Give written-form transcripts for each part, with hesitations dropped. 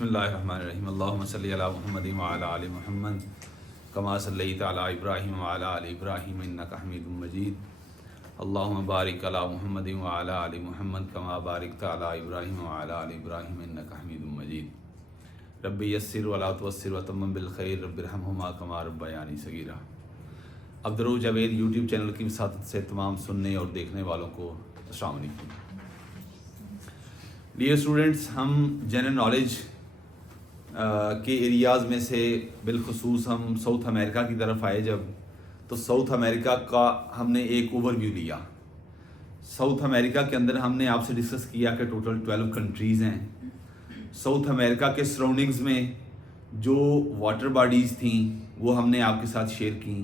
बिस्मिल्लाहिर्रहमानिर्रहीम अल्लाहुम्मा सल्लि अला मुहम्मदिन व अला आलि मुहम्मद कमा सल्लैता अला इब्राहीम व अला आलि इब्राहीम इन्नका हमीदुम मजीद अल्लाहुम्मा बारिक अला मुहम्मदिन व अला आलि मुहम्मद कमा बारिकता अला इब्राहीम व अला आलि इब्राहीम इन्नका हमीदुम मजीद रब्बि यस्सिर व ला तुअस्सिर व तम्मिम बिल खैर रब्बिरहमहुमा कमा रब्बयानी सगीरा। अब्दुर्रऊफ़ जावेद यूट्यूब चैनल की वसातत से तमाम सुनने और देखने वालों को अस्सलाम वालेकुम। डियर स्टूडेंट्स, हम जनरल नॉलेज के एरियाज़ में से बिलखसूस हम साउथ अमेरिका की तरफ आए जब, तो साउथ अमेरिका का हमने एक ओवरव्यू लिया। साउथ अमेरिका के अंदर हमने आपसे डिस्कस किया कि टोटल 12 कंट्रीज़ हैं। साउथ अमेरिका के सराउंडिंग्स में जो वाटर बॉडीज़ थी वो हमने आपके साथ शेयर की।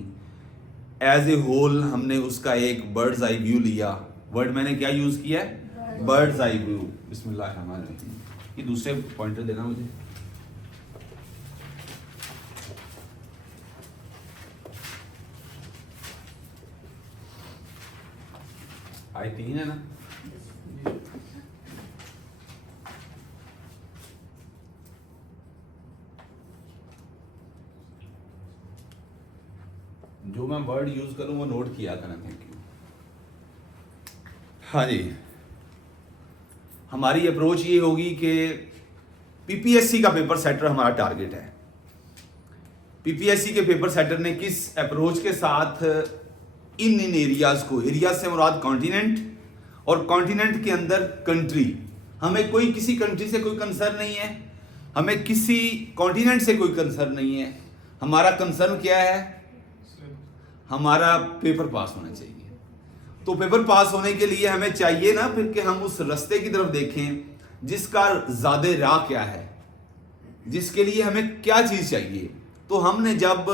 एज ए होल हमने उसका एक बर्ड्स आई व्यू लिया। वर्ड मैंने क्या यूज़ किया है? Birds eye view. बिस्मिल्लाहिर्रहमानिर्रहीम। ये दूसरे पॉइंटर देना मुझे। आई 3 है ना? जो मैं वर्ड यूज करूं वो नोट किया करना। Thank you. हाँ जी, हमारी अप्रोच ये होगी कि पीपीएससी का पेपर सेटर हमारा टारगेट है। पीपीएससी के पेपर सेटर ने किस अप्रोच के साथ इन एरियाज को, एरियाज से मुराद कॉन्टिनेंट और कॉन्टिनेंट के अंदर कंट्री, हमें कोई किसी कंट्री से कोई कंसर्न नहीं है, हमें किसी कॉन्टिनेंट से कोई कंसर्न नहीं है। हमारा कंसर्न क्या है? हमारा पेपर पास होना चाहिए। तो पेपर पास होने के लिए हमें चाहिए ना फिर कि हम उस रास्ते की तरफ देखें जिसका ज़ादे राह क्या है, जिसके लिए हमें क्या चीज़ चाहिए। तो हमने जब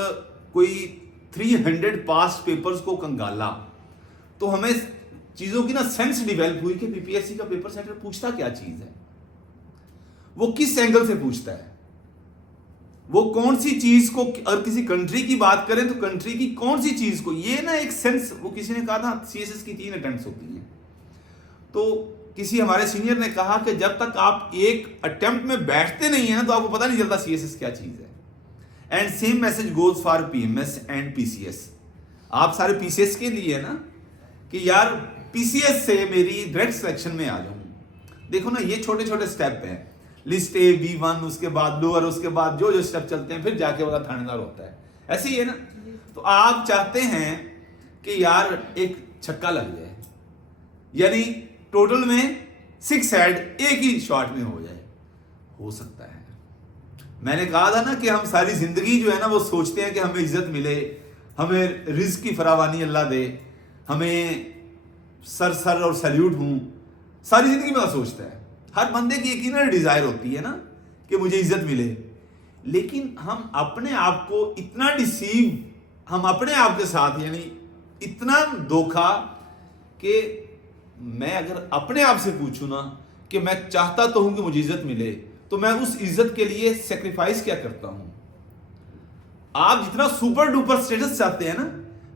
कोई 300 पास्ट पेपर्स को कंगाला तो हमें चीज़ों की ना सेंस डिवेल्प हुई कि पीपीएससी का पेपर सेटर पूछता क्या चीज़ है, वो किस एंगल से पूछता है, वो कौन सी चीज को, अगर किसी कंट्री की बात करें तो कंट्री की कौन सी चीज को, ये ना एक सेंस, वो किसी ने कहा था सीएसएस की 3 अटेम्प्ट्स होती हैं। तो किसी हमारे सीनियर ने कहा कि जब तक आप एक अटेम्प्ट में बैठते नहीं है ना तो आपको पता नहीं चलता सीएसएस क्या चीज है। And same message goes for PMS and PCS. आप सारे पीसीएस के लिए ना कि यार पीसीएस से मेरी डायरेक्ट सिलेक्शन में आ जाऊं। देखो ना, ये छोटे छोटे स्टेप हैं। लिस्ट ए B1, उसके बाद लोअर, उसके बाद जो जो स्टेप चलते हैं फिर जाके वाला थानेदार होता है। ऐसे ही है ना? तो आप चाहते हैं कि यार एक छक्का लग जाए, यानी टोटल में 6 हेड एक ही शॉट में हो जाए। हो सकता है। मैंने कहा था ना कि हम सारी जिंदगी जो है ना वो सोचते हैं कि हमें इज्जत मिले, हमें रिज्क की फरावानी अल्लाह दे, हमें सर और सैल्यूट हूं। सारी जिंदगी में सोचता है, हर बंदे की एक इनर डिजायर होती है ना कि मुझे इज्जत मिले। लेकिन हम अपने आप को इतना डिसीव, हम अपने आप के साथ यानी इतना धोखा कि मैं अगर अपने आप से पूछूं ना कि मैं चाहता तो हूं कि मुझे इज्जत मिले, तो मैं उस इज्जत के लिए सेक्रीफाइस क्या करता हूं। आप जितना सुपर डुपर स्टेटस चाहते हैं ना,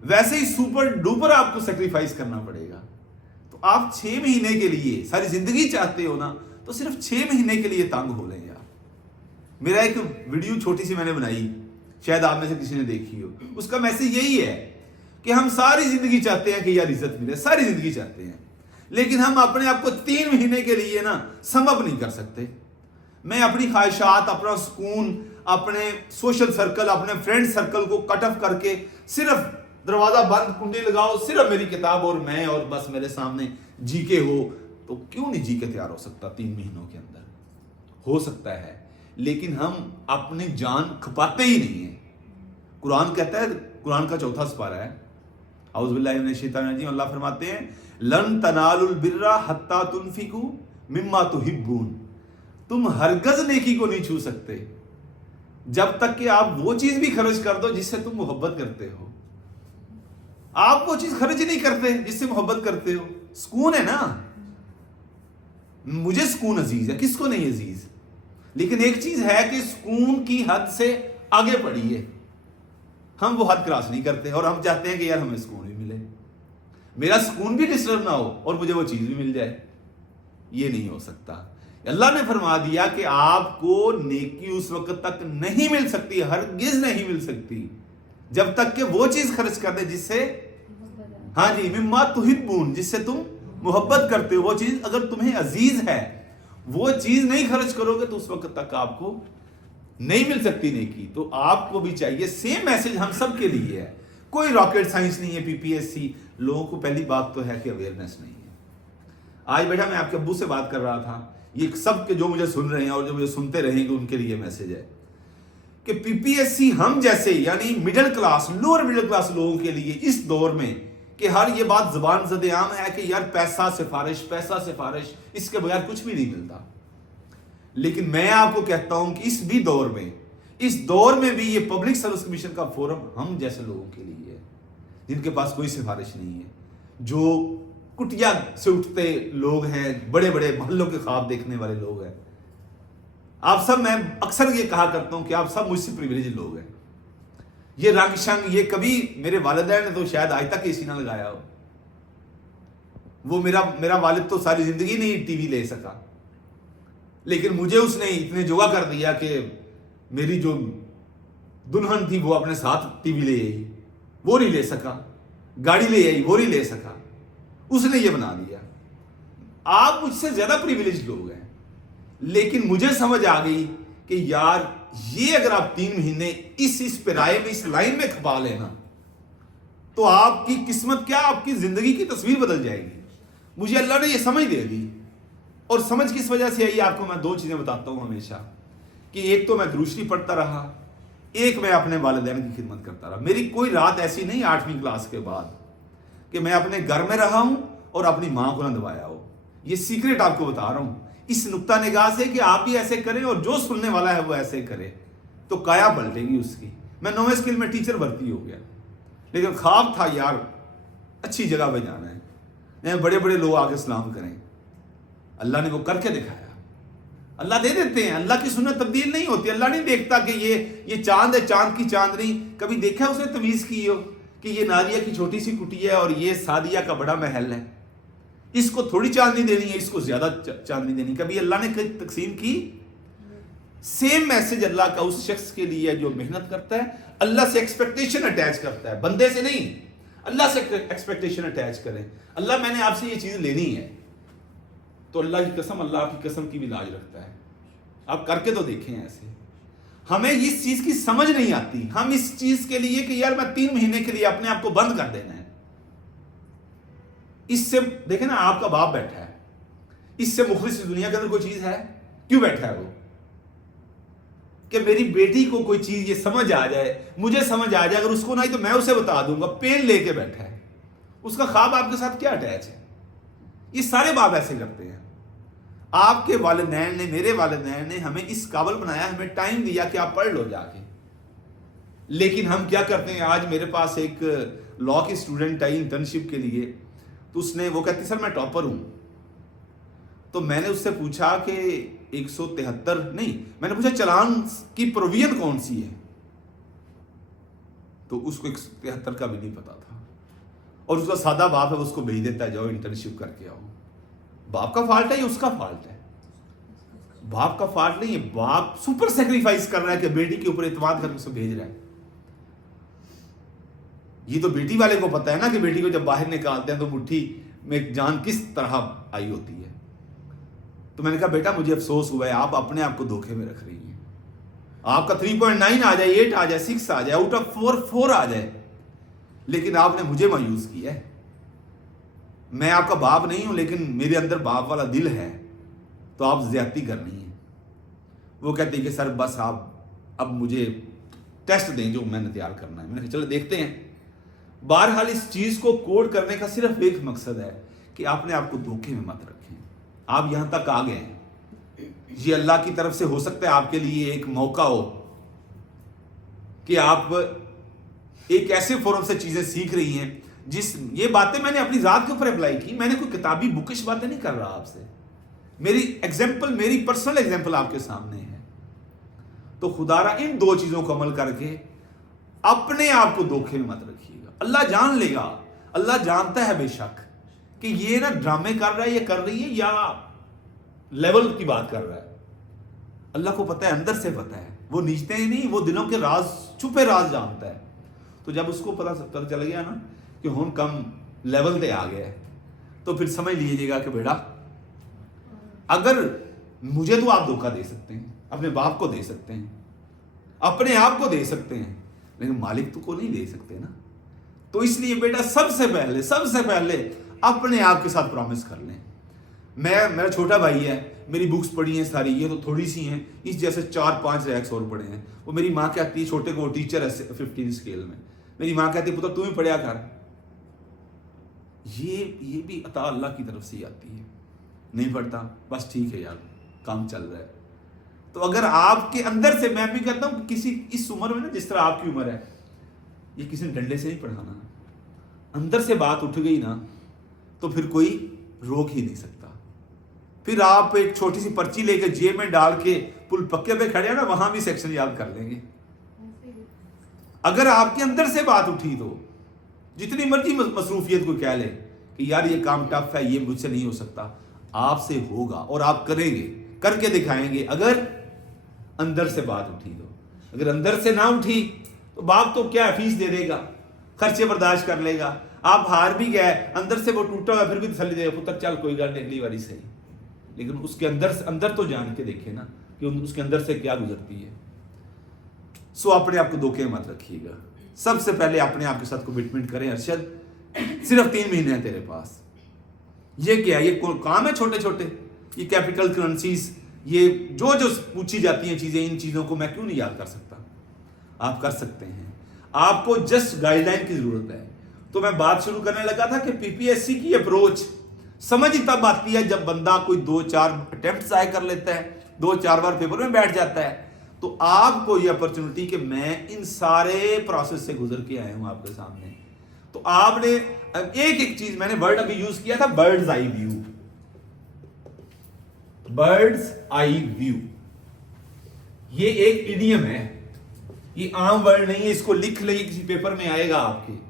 वैसे ही सुपर डुपर आपको सेक्रीफाइस करना पड़ेगा। तो आप 6 महीने के लिए सारी जिंदगी चाहते हो ना, तो सिर्फ 6 महीने के लिए तंग हो लें यार। मेरा एक वीडियो छोटी सी मैंने बनाई, शायद आप में से किसी ने देखी हो। उसका मैसेज यही है कि हम सारी जिंदगी चाहते हैं कि यार इज्जत मिले, सारी जिंदगी चाहते हैं, लेकिन हम अपने आप को 3 महीने के लिए ना संभव नहीं कर सकते। मैं अपनी ख्वाहिशात, अपना सुकून, अपने सोशल सर्कल, अपने फ्रेंड सर्कल को कट ऑफ करके सिर्फ दरवाजा बंद, कुंडी लगाओ, सिर्फ मेरी किताब और मैं, और बस मेरे सामने जीके हो, तो क्यों नहीं जी के तैयार हो सकता 3 महीनों के अंदर? हो सकता है, लेकिन हम अपनी जान खपाते ही नहीं है। कुरान कहता है, कुरान का 4था सुपारा है, औज़ु बिल्लाहि मिनश शैतानिर रजीम, अल्लाह फरमाते हैं लन तनालुल बिर्रा हत्ता तुनफिकू मिम्मा तुहिब्बून। तुम हरगज नेकी को नहीं छू सकते जब तक कि आप वो चीज भी खर्च कर दो जिससे तुम मोहब्बत करते हो। आप वो चीज खर्च नहीं करते जिससे मोहब्बत करते हो। सुकून है ना, मुझे सुकून अजीज है, किसको नहीं अजीज, लेकिन एक चीज है कि सुकून की हद से आगे पड़ी है, हम वो हद क्रॉस नहीं करते और हम चाहते हैं कि यार हमें सुकून भी मिले, मेरा सुकून भी डिस्टर्ब ना हो और मुझे वो चीज भी मिल जाए। ये नहीं हो सकता। अल्लाह ने फरमा दिया कि आपको नेकी उस वक्त तक नहीं मिल सकती, हरगिज नहीं मिल सकती, जब तक कि वो चीज खर्च कर दे जिससे, हाँ जी, मिम्मा तुहिब्बून, जिससे तुम मोहब्बत करते हो। वो चीज अगर तुम्हें अजीज है, वो चीज नहीं खर्च करोगे तो उस वक्त तक आपको नहीं मिल सकती नेकी। तो आपको भी चाहिए, सेम मैसेज हम सब के लिए है। कोई रॉकेट साइंस नहीं है पीपीएससी। लोगों को पहली बात तो है कि अवेयरनेस नहीं है। आज बेटा मैं आपके अब्बू से बात कर रहा था, ये सब के जो मुझे सुन रहे हैं और जो मुझे सुनते रहेंगे उनके लिए मैसेज है कि पीपीएससी हम जैसे यानी middle class, lower middle class लोगों के लिए इस दौर में कि हर ये बात जुबान ज़द-ए-आम है कि यार पैसा सिफारिश, इसके बगैर कुछ भी नहीं मिलता। लेकिन मैं आपको कहता हूं कि इस दौर में भी ये पब्लिक सर्विस कमीशन का फोरम हम जैसे लोगों के लिए है, जिनके पास कोई सिफारिश नहीं है, जो कुटिया से उठते लोग हैं, बड़े बड़े महलों के ख्वाब देखने वाले लोग हैं। आप सब, मैं अक्सर ये कहा करता हूं कि आप सब मुझसे प्रिविलेज लोग हैं। ये रंग शंग ये कभी मेरे वालिदैन ने तो शायद आज तक एसी ना लगाया हो। वो मेरा वालिद तो सारी जिंदगी नहीं टीवी ले सका, लेकिन मुझे उसने इतने जोगा कर दिया कि मेरी जो दुल्हन थी वो अपने साथ टीवी ले आई, वो नहीं ले सका, गाड़ी ले आई, वो नहीं ले सका, उसने ये बना दिया। आप मुझसे ज्यादा प्रिविलेज लोग हैं, लेकिन मुझे समझ आ गई कि यार ये अगर आप 3 महीने इस पिराए में, इस लाइन में खपा लेना, तो आपकी किस्मत क्या, आपकी जिंदगी की तस्वीर बदल जाएगी। मुझे अल्लाह ने ये समझ दे दी। और समझ किस वजह से आई, आपको मैं 2 चीजें बताता हूं हमेशा, कि एक तो मैं दुरूशी पढ़ता रहा, एक मैं अपने वालिदैन की खिदमत करता रहा। मेरी कोई रात ऐसी नहीं 8वीं क्लास के बाद कि मैं अपने घर में रहा हूं और अपनी मां को ना दबाया हो। ये सीक्रेट आपको बता रहा हूं, इस नुक्ता निगाह से कि आप भी ऐसे करें और जो सुनने वाला है वो ऐसे करे, तो काया पलटेगी उसकी। मैं 9वें स्किल में टीचर भर्ती हो गया, लेकिन ख्वाब था यार अच्छी जगह पे जाना है, बड़े बड़े लोग आके सलाम करें। अल्लाह ने वो करके दिखाया। अल्लाह दे देते हैं, अल्लाह की सुन्नत तब्दील नहीं होती। अल्लाह नहीं देखता कि ये चांद है, चांद की चांदनी। कभी देखा है उसने तमीज की हो कि ये नारिया की छोटी सी कुटिया है और ये सादिया का बड़ा महल है, इसको थोड़ी चांदनी देनी है, इसको ज्यादा चांदनी देनी। कभी अल्लाह ने तकसीम की? सेम मैसेज अल्लाह का उस शख्स के लिए जो मेहनत करता है, अल्लाह से एक्सपेक्टेशन अटैच करता है, बंदे से नहीं। अल्लाह से एक्सपेक्टेशन अटैच करें, अल्लाह मैंने आपसे ये चीज लेनी है, तो अल्लाह की कसम, अल्लाह आपकी कसम की भी लाज रखता है। आप करके तो देखें ऐसे। हमें इस चीज की समझ नहीं आती। हम इस चीज के लिए कि यार मैं 3 महीने के लिए अपने आप को बंद कर देना है। इससे देखें ना, आपका बाप बैठा है, इससे मुखलिस दुनिया के अंदर कोई चीज है? क्यों बैठा है वो? कि मेरी बेटी को कोई चीज ये समझ आ जाए, मुझे समझ आ जाए, अगर उसको नहीं तो मैं उसे बता दूंगा। पेन लेके बैठा है, उसका ख्वाब आपके साथ क्या अटैच है? ये सारे बाप ऐसे करते हैं। आपके वालिदैन ने, मेरे वालिदैन ने हमें इस काबिल बनाया, हमें टाइम दिया कि आप पढ़ लो जाके। लेकिन हम क्या करते हैं? आज मेरे पास एक लॉ की स्टूडेंट आई इंटर्नशिप के लिए, तो उसने, वो कहती सर मैं टॉपर हूं। तो मैंने उससे पूछा कि 173 नहीं, मैंने पूछा चालान की प्रोविजन कौन सी है, तो उसको 173 का भी नहीं पता था। और उसका सादा बाप है, उसको भेज देता है जाओ इंटर्नशिप करके आओ। बाप का फॉल्ट है या उसका फॉल्ट है? बाप का फॉल्ट नहीं है। बाप सुपर सेक्रीफाइस कर रहा है कि बेटी के ऊपर एतमाद करके उसे भेज रहा है। ये तो बेटी वाले को पता है ना कि बेटी को जब बाहर निकालते हैं तो मुट्ठी में जान किस तरह आई होती है। तो मैंने कहा बेटा मुझे अफसोस हुआ है, आप अपने आप को धोखे में रख रही हैं। आपका 3.9 आ जाए, 8 आ जाए, 6 आ जाए, आउट ऑफ 4 आ जाए, लेकिन आपने मुझे मायूस किया है। मैं आपका बाप नहीं हूं, लेकिन मेरे अंदर बाप वाला दिल है, तो आप ज्यादती कर रही हैं। वो कहती है कि सर बस आप अब मुझे टेस्ट दें जो मैंने तैयार करना है। मैंने कहा चलो देखते हैं। बहरहाल इस चीज को कोड करने का सिर्फ एक मकसद है कि आपने आपको धोखे में मत रखें। आप यहां तक आ गए हैं, ये अल्लाह की तरफ से हो सकता है आपके लिए एक मौका हो कि आप एक ऐसे फोरम से चीजें सीख रही हैं ये बातें मैंने अपनी जात के ऊपर अप्लाई की। मैंने कोई किताबी बुकिश बातें नहीं कर रहा आपसे। मेरी एग्जाम्पल, मेरी पर्सनल एग्जाम्पल आपके सामने है। तो खुदारा इन 2 चीजों को अमल करके अपने आप को धोखे में मत रखिएगा। अल्लाह जान लेगा, अल्लाह जानता है बेशक कि ये ना ड्रामे कर रहा है, ये कर रही है, या लेवल की बात कर रहा है। अल्लाह को पता है, अंदर से पता है, वो नीचते ही नहीं, वो दिलों के राज, छुपे राज जानता है। तो जब उसको पता चल गया ना कि हम कम लेवल पे आ गए, तो फिर समझ लीजिएगा कि बेटा अगर मुझे तो आप धोखा दे सकते हैं, अपने बाप को दे सकते हैं, अपने आप को दे सकते हैं, लेकिन मालिक तो को नहीं दे सकते ना। तो इसलिए बेटा सबसे पहले अपने आप के साथ प्रॉमिस कर लें। मेरा छोटा भाई है, मेरी बुक्स पढ़ी हैं सारी, ये तो थोड़ी सी हैं, इस जैसे 4-5 रैक्स और पढ़े हैं। वो मेरी माँ कहती है, छोटे को वो टीचर है 15 स्केल में, मेरी माँ कहती है पुत्र तू ही पढ़ा कर। ये भी अता अल्लाह की तरफ से ही आती है। नहीं पढ़ता, बस ठीक है यार, काम चल रहा है। तो अगर आपके अंदर से, मैं भी कहता हूँ किसी इस उम्र में ना, जिस तरह आपकी उम्र है, ये किसी ने डंडे से नहीं पढ़ाना, अंदर से बात उठ गई ना तो फिर कोई रोक ही नहीं सकता। फिर आप एक छोटी सी पर्ची लेकर जेब में डाल के पुल पक्के पे खड़े हैं ना, वहां भी सेक्शन याद कर लेंगे। अगर आपके अंदर से बात उठी तो जितनी मर्जी मसरूफियत को कह ले कि यार ये काम टफ है, ये मुझसे नहीं हो सकता, आपसे होगा और आप करेंगे, करके दिखाएंगे। अगर अंदर से बात उठी तो, अगर अंदर से ना उठी तो बाप तो क्या फीस दे देगा, खर्चे बर्दाश्त कर लेगा। आप हार भी गए, अंदर से वो टूटा हुआ, फिर भी तसल्ली देगा, पुत्र चल कोई गल नहीं, अगली बारी सही। लेकिन उसके अंदर तो जान के देखे ना कि उसके अंदर से क्या गुजरती है। सो अपने आप को धोखे मत रखिएगा। सबसे पहले अपने आप के साथ कमिटमेंट करें, अरशद सिर्फ 3 महीने हैं तेरे पास। ये क्या है, ये काम है छोटे छोटे, ये कैपिटल करेंसीज, ये जो पूछी जाती हैं चीजें, इन चीजों को मैं क्यों नहीं याद कर सकता? आप कर सकते हैं, आपको जस्ट गाइडलाइन की जरूरत है। तो मैं बात शुरू करने लगा था कि पीपीएससी की अप्रोच समझ ही तब आती है जब बंदा कोई 2-4 अटेम्प्ट आए कर लेता है, 2-4 बार पेपर में बैठ जाता है। तो आपको ये अपॉर्चुनिटी कि मैं इन सारे प्रोसेस से गुजर के आया हूं आपके सामने, तो आपने एक एक चीज, मैंने वर्ड अभी यूज किया था birds eye view. Birds eye view ये एक इडियम है, ये आम वर्ड नहीं है, इसको लिख ले, किसी पेपर में आएगा आपके।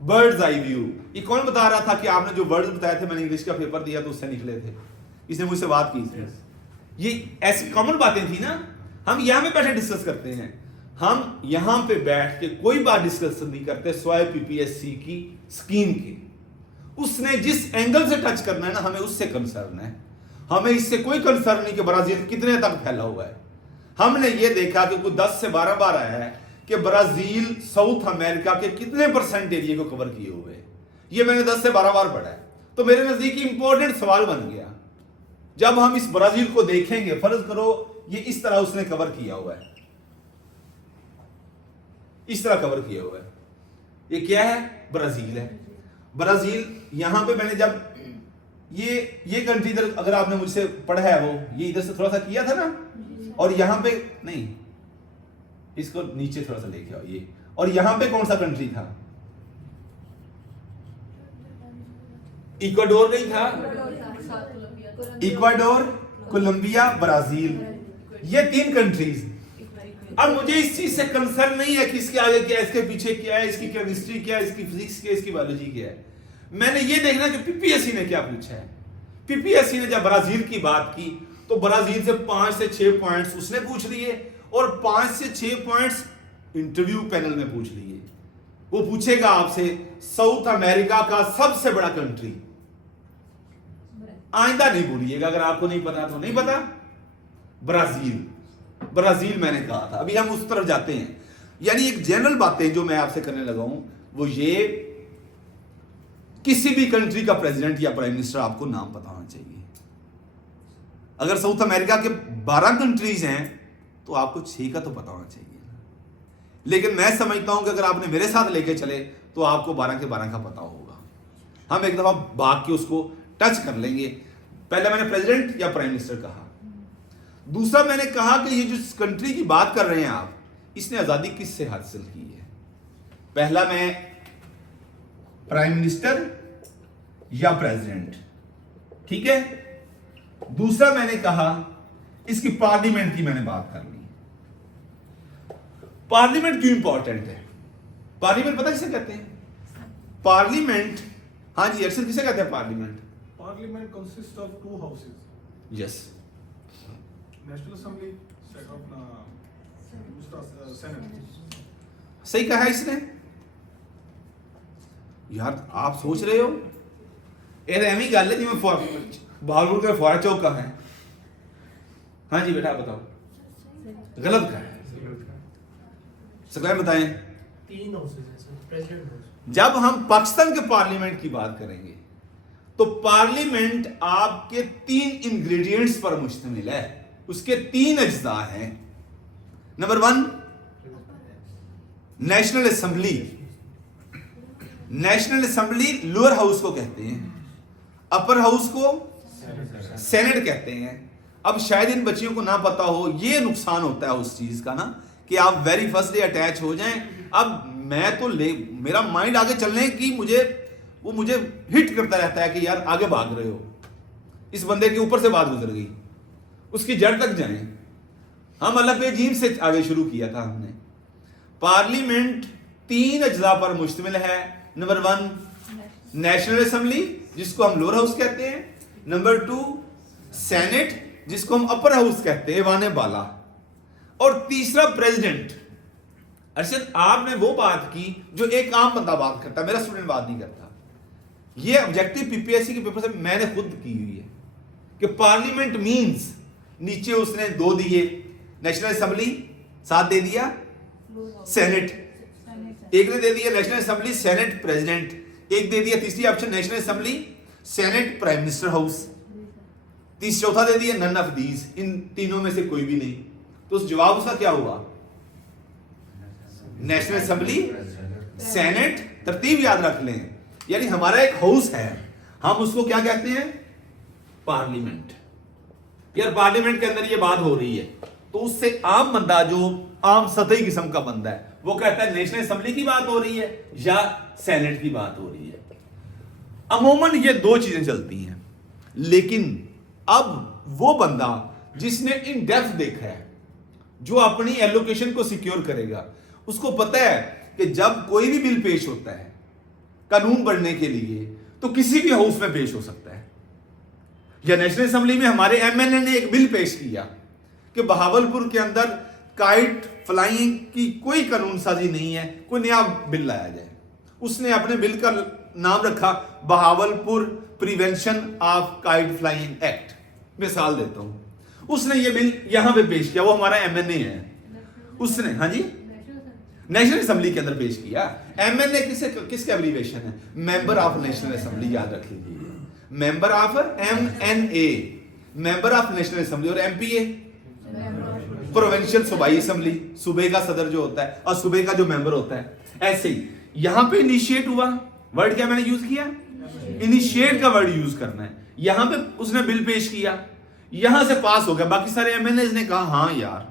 बर्ड्स आई व्यू, ये कौन बता रहा था कि आपने जो वर्ड्स बताए थे, मैंने इंग्लिश का पेपर दिया तो उससे निकले थे, इसने मुझसे बात की थी। ये ऐसी कॉमन बातें थी ना, हम यहां पे बैठे डिस्कस करते हैं। हम यहां पे बैठ के कोई बात डिस्कस नहीं करते स्वाय पीपीएससी की स्कीम की। उसने जिस एंगल से टच करना है ना, हमें उससे कंसर्न है। हमें इससे कोई कंसर्न नहीं कि ब्राजील कितने तक फैला हुआ है। हमने ये देखा कि कुछ 10 से 12 बार आया है कि ब्राजील साउथ अमेरिका के कितने % एरिया को कवर किए हुए हैं। ये मैंने 10 से 12 बार पढ़ा है। तो मेरे नजदीक इंपॉर्टेंट सवाल बन गया, जब हम इस ब्राजील को देखेंगे, फर्ज करो ये इस तरह उसने कवर किया हुआ है, इस तरह कवर किया हुआ है, ये क्या है? ब्राजील है। ब्राजील यहां पे मैंने जब ये कंट्री इधर, अगर आपने मुझसे पढ़ा है वो, ये इधर से थोड़ा सा किया था ना, और यहां पे नहीं, इसको नीचे थोड़ा सा लेके आओ ये, और यहां पे कौन सा कंट्री था? इक्वाडोर नहीं था? इक्वाडोर, कोलंबिया, ब्राजील, ये 3 कंट्रीज। अब मुझे इस चीज से कंसर्न नहीं है कि इसके आगे क्या है, इसके पीछे क्या है, इसकी केमिस्ट्री क्या है, इसकी फिजिक्स क्या है, इसकी बायोलॉजी क्या है। मैंने ये देखना कि पीपीएससी ने क्या पूछा है। पीपीएससी ने जब ब्राजील की बात की तो ब्राजील से 5 से 6 पॉइंट्स उसने पूछ लिए, और 5 से 6 पॉइंट्स इंटरव्यू पैनल में पूछ लिए। वो पूछेगा आपसे साउथ अमेरिका का सबसे बड़ा कंट्री, आइंदा नहीं भूलिएगा, अगर आपको नहीं पता तो नहीं पता। ब्राजील, ब्राजील मैंने कहा था। अभी हम उस तरफ जाते हैं, यानी एक जनरल बातें जो मैं आपसे करने लगा हूं वो ये, किसी भी कंट्री का प्रेसिडेंट या प्राइम मिनिस्टर आपको नाम पता होना चाहिए। अगर साउथ अमेरिका के 12 कंट्रीज हैं तो आपको 6 का तो पता होना चाहिए। लेकिन मैं समझता हूं कि अगर आपने मेरे साथ लेके चले तो आपको 12 के 12 का पता होगा। हम एक दफा भाग के उसको टच कर लेंगे। पहले मैंने प्रेसिडेंट या प्राइम मिनिस्टर कहा, दूसरा मैंने कहा कि ये जो कंट्री की बात कर रहे हैं आप, इसने आजादी किससे हासिल की है। पहला मैं प्राइम मिनिस्टर या प्रेसिडेंट, ठीक है। दूसरा मैंने कहा इसकी पार्लियामेंट की मैंने बात कर ली। पार्लियामेंट क्यों इंपॉर्टेंट है? पार्लियामेंट पता किसे कहते हैं? पार्लियामेंट, हाँ जी अक्सर किसे कहते हैं parliament? Parliament consist of 2 houses. Yes, national assembly set अपना दूसरा सेनेट। सही कहा है इसने। यार आप सोच रहे हो ये एवं गल है जिवें बहावलपुर के फौरा चौक का है। हाँ जी बेटा बताओ गलत का है, सकलैन बताएं। 3 हाउसेस हैं सर, प्रेसिडेंट हाउस। जब हम पाकिस्तान के पार्लियामेंट की बात करेंगे तो पार्लियामेंट आपके 3 इंग्रेडिएंट्स पर मुश्तमिल है, उसके 3 अज्जा हैं। Number 1 national assembly. National assembly lower house को कहते हैं, अपर हाउस को सेनेट कहते हैं। अब शायद इन बच्चियों को ना पता हो, ये नुकसान होता है उस चीज का ना कि आप वेरी फर्स्ट डे अटैच हो जाएं। अब मैं तो मेरा माइंड आगे चलने की मुझे हिट करता रहता है कि यार आगे भाग रहे हो, इस बंदे के ऊपर से बात गुजर गई, उसकी जड़ तक जाएं। हम अल्लाह पे जीम से आगे शुरू किया था हमने। पार्लियामेंट 3 अज्जा पर मुश्तमिल है। नंबर 1 नेशनल असेंबली जिसको हम लोअर हाउस कहते हैं। नंबर 2 सेनेट जिसको हम अपर हाउस कहते हैं, वाने बाला। और तीसरा प्रेसिडेंट। अरशद आपने वो बात की जो एक आम बंदा बात करता है, मेरा स्टूडेंट बात नहीं करता। ये ऑब्जेक्टिव पीपीएससी के पेपर से मैंने खुद की हुई है कि पार्लियामेंट मींस, नीचे उसने 2 दिए, नेशनल असेंबली 7 दे दिया, सेनेट एक ने दे दिया, नेशनल असेंबली सेनेट प्रेसिडेंट एक दे दिया, तीसरी option national assembly senate prime minister house, चौथा दे दिया नन ऑफ दीज, इन तीनों में से कोई भी नहीं। तो उस जवाब उसका क्या हुआ? National assembly senate. तरतीब याद रख लें, यानी हमारा एक हाउस है, हम उसको क्या कहते हैं? पार्लियामेंट। यार पार्लियामेंट के अंदर ये बात हो रही है, तो उससे आम बंदा जो आम सतही किस्म का बंदा है वो कहता है नेशनल असेंबली की बात हो रही है या सेनेट की बात हो रही है। अमूमन ये 2 चीजें चलती हैं, लेकिन अब वो बंदा जिसने इन डेप्थ देखा है, जो अपनी एलोकेशन को सिक्योर करेगा, उसको पता है कि जब कोई भी बिल पेश होता है कानून बढ़ने के लिए तो किसी भी हाउस में पेश हो सकता है। या नेशनल असेंबली में हमारे एमएनए ने एक बिल पेश किया कि बहावलपुर के अंदर काइट फ्लाइंग की कोई कानून साजी नहीं है, कोई नया बिल लाया जाए। उसने अपने बिल का नाम रखा Bahawalpur prevention of kite flying act. मिसाल देता हूं, उसने ये बिल यहां पे पेश किया, वो हमारा एमएनए है, उसने, हाँ जी, नेशनल असेंबली के अंदर पेश किया। एमएनए किसका एब्रीविएशन है? मेंबर ऑफ नेशनल असेंबली, याद रख लीजिए, member of MNA, member of national assembly. और एमपीए प्रोविंशियल सूबाई असेंबली, सूबे का सदर जो होता है और सूबे का जो मेंबर होता है। ऐसे ही यहां पे इनिशिएट हुआ, वर्ड क्या मैंने यूज किया? इनिशिएट का वर्ड यूज करना है। यहां पे उसने बिल पेश किया, यहां से पास हो गया, बाकी सारे एमएनए ने कहा हाँ यार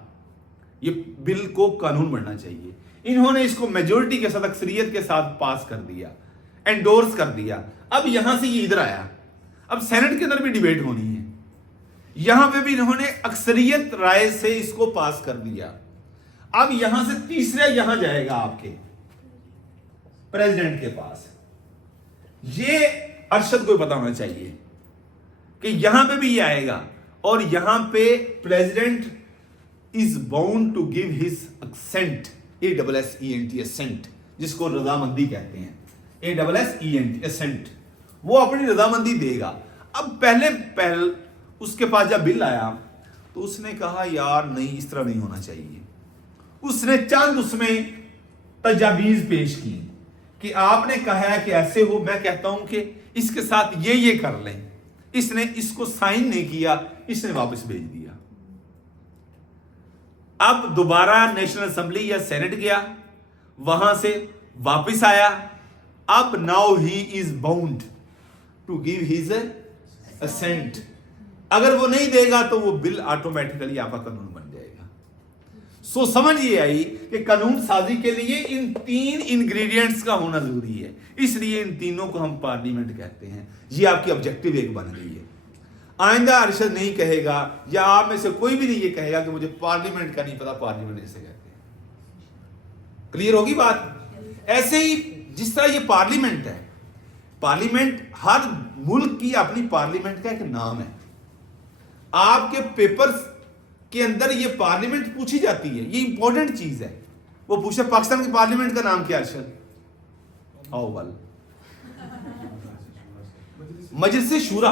ये बिल को कानून बनना चाहिए। इन्होंने इसको मेजोरिटी के साथ, अक्सरियत के साथ पास कर दिया, एंडोर्स कर दिया। अब यहां से ये इधर आया, अब सेनेट के अंदर भी डिबेट होनी है, यहां पे भी इन्होंने अक्सरियत राय से इसको पास कर दिया। अब यहां से तीसरा यहां जाएगा आपके प्रेसिडेंट के पास। ये अरशद को पता होना चाहिए कि यहां पे भी ये आएगा और यहां पे president is bound to give his assent, ASSENT, assent, जिसको रजामंदी कहते हैं, ASSENT, असेंट। वो अपनी रजामंदी देगा। अब पहले उसके पास जब बिल आया तो उसने कहा यार नहीं, इस तरह नहीं होना चाहिए। उसने चंद उसमें तजावीज पेश की कि आपने कहा है कि ऐसे हो, मैं कहता हूं कि इसके साथ ये कर लें। इसने इसको साइन नहीं किया, इसने वापस भेज दिया। अब दोबारा नेशनल असेंबली या सेनेट गया, वहां से वापस आया। अब now he is bound to give his assent. अगर वो नहीं देगा तो वो बिल ऑटोमेटिकली आपका कानून बन जाएगा। सो समझ ये आई कि कानून साजी के लिए इन 3 इंग्रेडिएंट्स का होना जरूरी है, इसलिए इन तीनों को हम पार्लियामेंट कहते हैं। ये आपकी ऑब्जेक्टिव एक बन गई है। आइंदा अरशद नहीं कहेगा या आप में से कोई भी नहीं ये कहेगा कि मुझे पार्लियामेंट का नहीं पता, पार्लियामेंट इसे कहते हैं। क्लियर होगी बात? ऐसे ही जिस तरह ये पार्लियामेंट है, पार्लियामेंट हर मुल्क की अपनी पार्लियामेंट का एक नाम है। आपके पेपर्स के अंदर ये पार्लियामेंट पूछी जाती है, ये इंपॉर्टेंट चीज है। वो पूछे पाकिस्तान की पार्लियामेंट का नाम क्या है अर्शद? अव्वल मजलिस शूरा।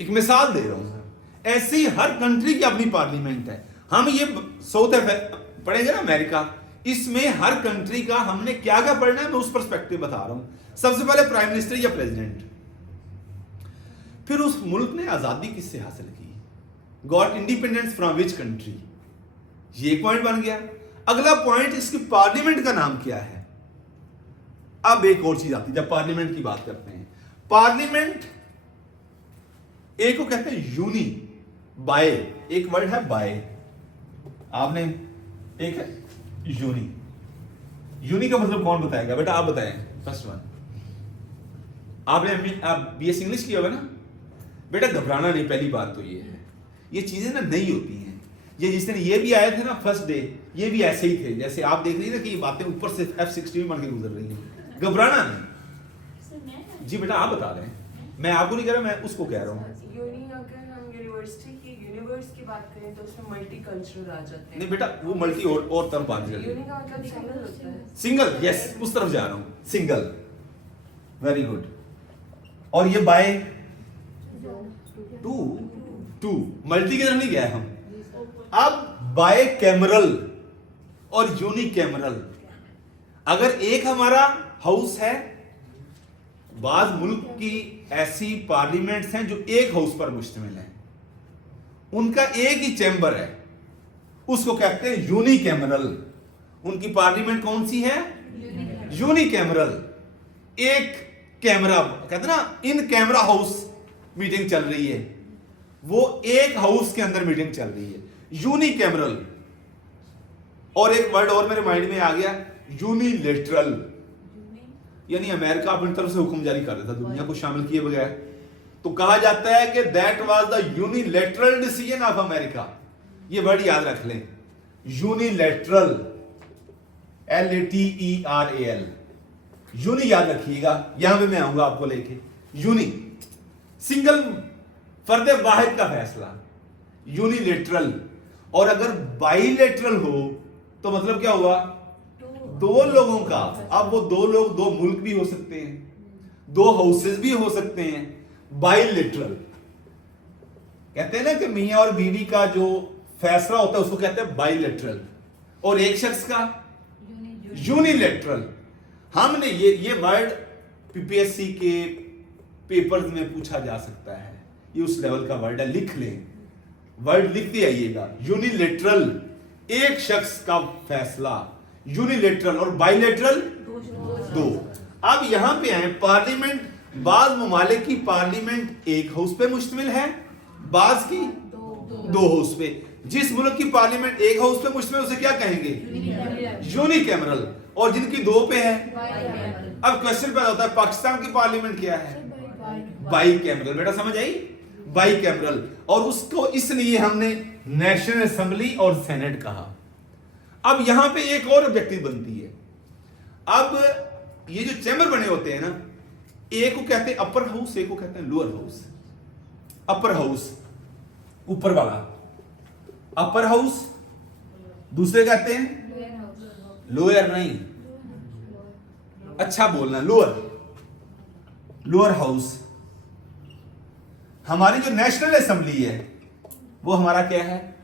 एक मिसाल दे रहा हूं, ऐसे ही हर कंट्री की अपनी पार्लियामेंट है। हम ये साउथ पढ़ेंगे ना अमेरिका, इसमें हर कंट्री का हमने क्या क्या पढ़ना है, मैं उस पर्सपेक्टिव बता रहा हूं। सबसे पहले प्राइम मिनिस्टर या प्रेसिडेंट, फिर उस मुल्क ने आजादी किससे हासिल की, got independence from which country, ये एक पॉइंट बन गया। अगला पॉइंट, इसकी पार्लियामेंट का नाम क्या है। अब एक और चीज आती है जब पार्लियामेंट की बात करते हैं। पार्लियामेंट एक को कहते हैं यूनी, बाय, एक वर्ड है बाय, आपने एक है यूनी। यूनी का मतलब कौन बताएगा बेटा, आप बताएं फर्स्ट वन। आपने आप बीएस इंग्लिश किया होगा ना बेटा, घबराना नहीं, पहली बात तो ये है, ये चीजें ना नहीं होती हैं। ये जिस दिन ये भी आए थे ना फर्स्ट डे, ये भी ऐसे ही थे, जैसे आप देख रही ना कि ये बातें ऊपर से F16 बन के गुजर रही हैं। घबराना नहीं जी बेटा, आप बता रहे हैं, मैं आपको नहीं कह रहा, मैं उसको कह रहा हूँ। अगर हम यूनिवर्सिटी की यूनिवर्स की बात करें तो उसमें मल्टी कल्चरल आ जाते हैं। नहीं बेटा, वो मल्टी और तरफ बात कर, यूनि का मतलब सिंगल होता है। सिंगल, यस, उस तरफ जा रहा हूँ, सिंगल, वेरी गुड। और ये बाय टू, मल्टी की तरफ नहीं गया हम। अब बाय कैमरल और यूनी कैमरल, अगर एक हमारा हाउस है, बाज मुल्क की ऐसी पार्लियामेंट्स हैं जो एक हाउस पर मुश्तमिल है, उनका एक ही चैम्बर है, उसको कहते हैं यूनी कैमरल। उनकी पार्लियामेंट कौन सी है? Uni cameral. एक कैमरा कहते ना, इन कैमरा हाउस मीटिंग चल रही है, वो एक हाउस के अंदर मीटिंग चल रही है, यूनी कैमरल। और एक वर्ड और मेरे माइंड में आ गया, यूनिलेटरल, यानी अमेरिका अपनी तरफ से हुक्म जारी कर देता दुनिया को शामिल किए बगैर। तो कहा जाता है कि that was the unilateral decision of America. ये वर्ड याद रख लें, यूनिलेटरल, LATERAL, यूनी याद रखिएगा, यहां पे मैं आऊंगा आपको लेके। यूनी, सिंगल, फर्द वाहिद का फैसला, यूनिलेटरल। और अगर बाइलेटरल हो तो मतलब क्या हुआ? दो लोगों का। अब वो दो लोग, दो मुल्क भी हो सकते हैं, दो हाउसेस भी हो सकते हैं। बाइलेटरल कहते हैं ना कि मियां और बीवी का जो फैसला होता है उसको कहते हैं बाइलेटरल, और एक शख्स का यूनिलेटरल। हमने ये वर्ड पीपीएससी के पेपर्स में पूछा जा सकता है, ये उस लेवल का वर्ड है, लिख लें, वर्ड लिखते आइएगा। यूनिलेटरल, एक शख्स का फैसला, यूनिलेटरल, और बाइलेटरल दो। अब यहां पे आए, पार्लियामेंट, बाज ममालिक की पार्लियामेंट एक हाउस पे मुश्तमिल है, बाज की दो हाउस पे। जिस मुल्क की पार्लियामेंट एक हाउस पे मुश्तमिल उसे क्या कहेंगे? यूनिकैमरल। और जिनकी दो पे है, अब क्वेश्चन पैदा होता है, पाकिस्तान की पार्लियामेंट क्या है? बाइकैमरल। बेटा समझ आई? बाइकैमरल। और उसको इसलिए हमने नेशनल असेंबली और सेनेट कहा। अब यहां पे एक और ऑब्जेक्टिव बनती है। अब ये जो चैम्बर बने होते हैं ना, एक को कहते हैं अपर हाउस, एक को कहते हैं लोअर हाउस। अपर हाउस ऊपर वाला, अपर हाउस, दूसरे कहते हैं लोअर, नहीं, अच्छा बोलना, लोअर, लोअर हाउस। हमारी जो नेशनल असेंबली है वो हमारा क्या है?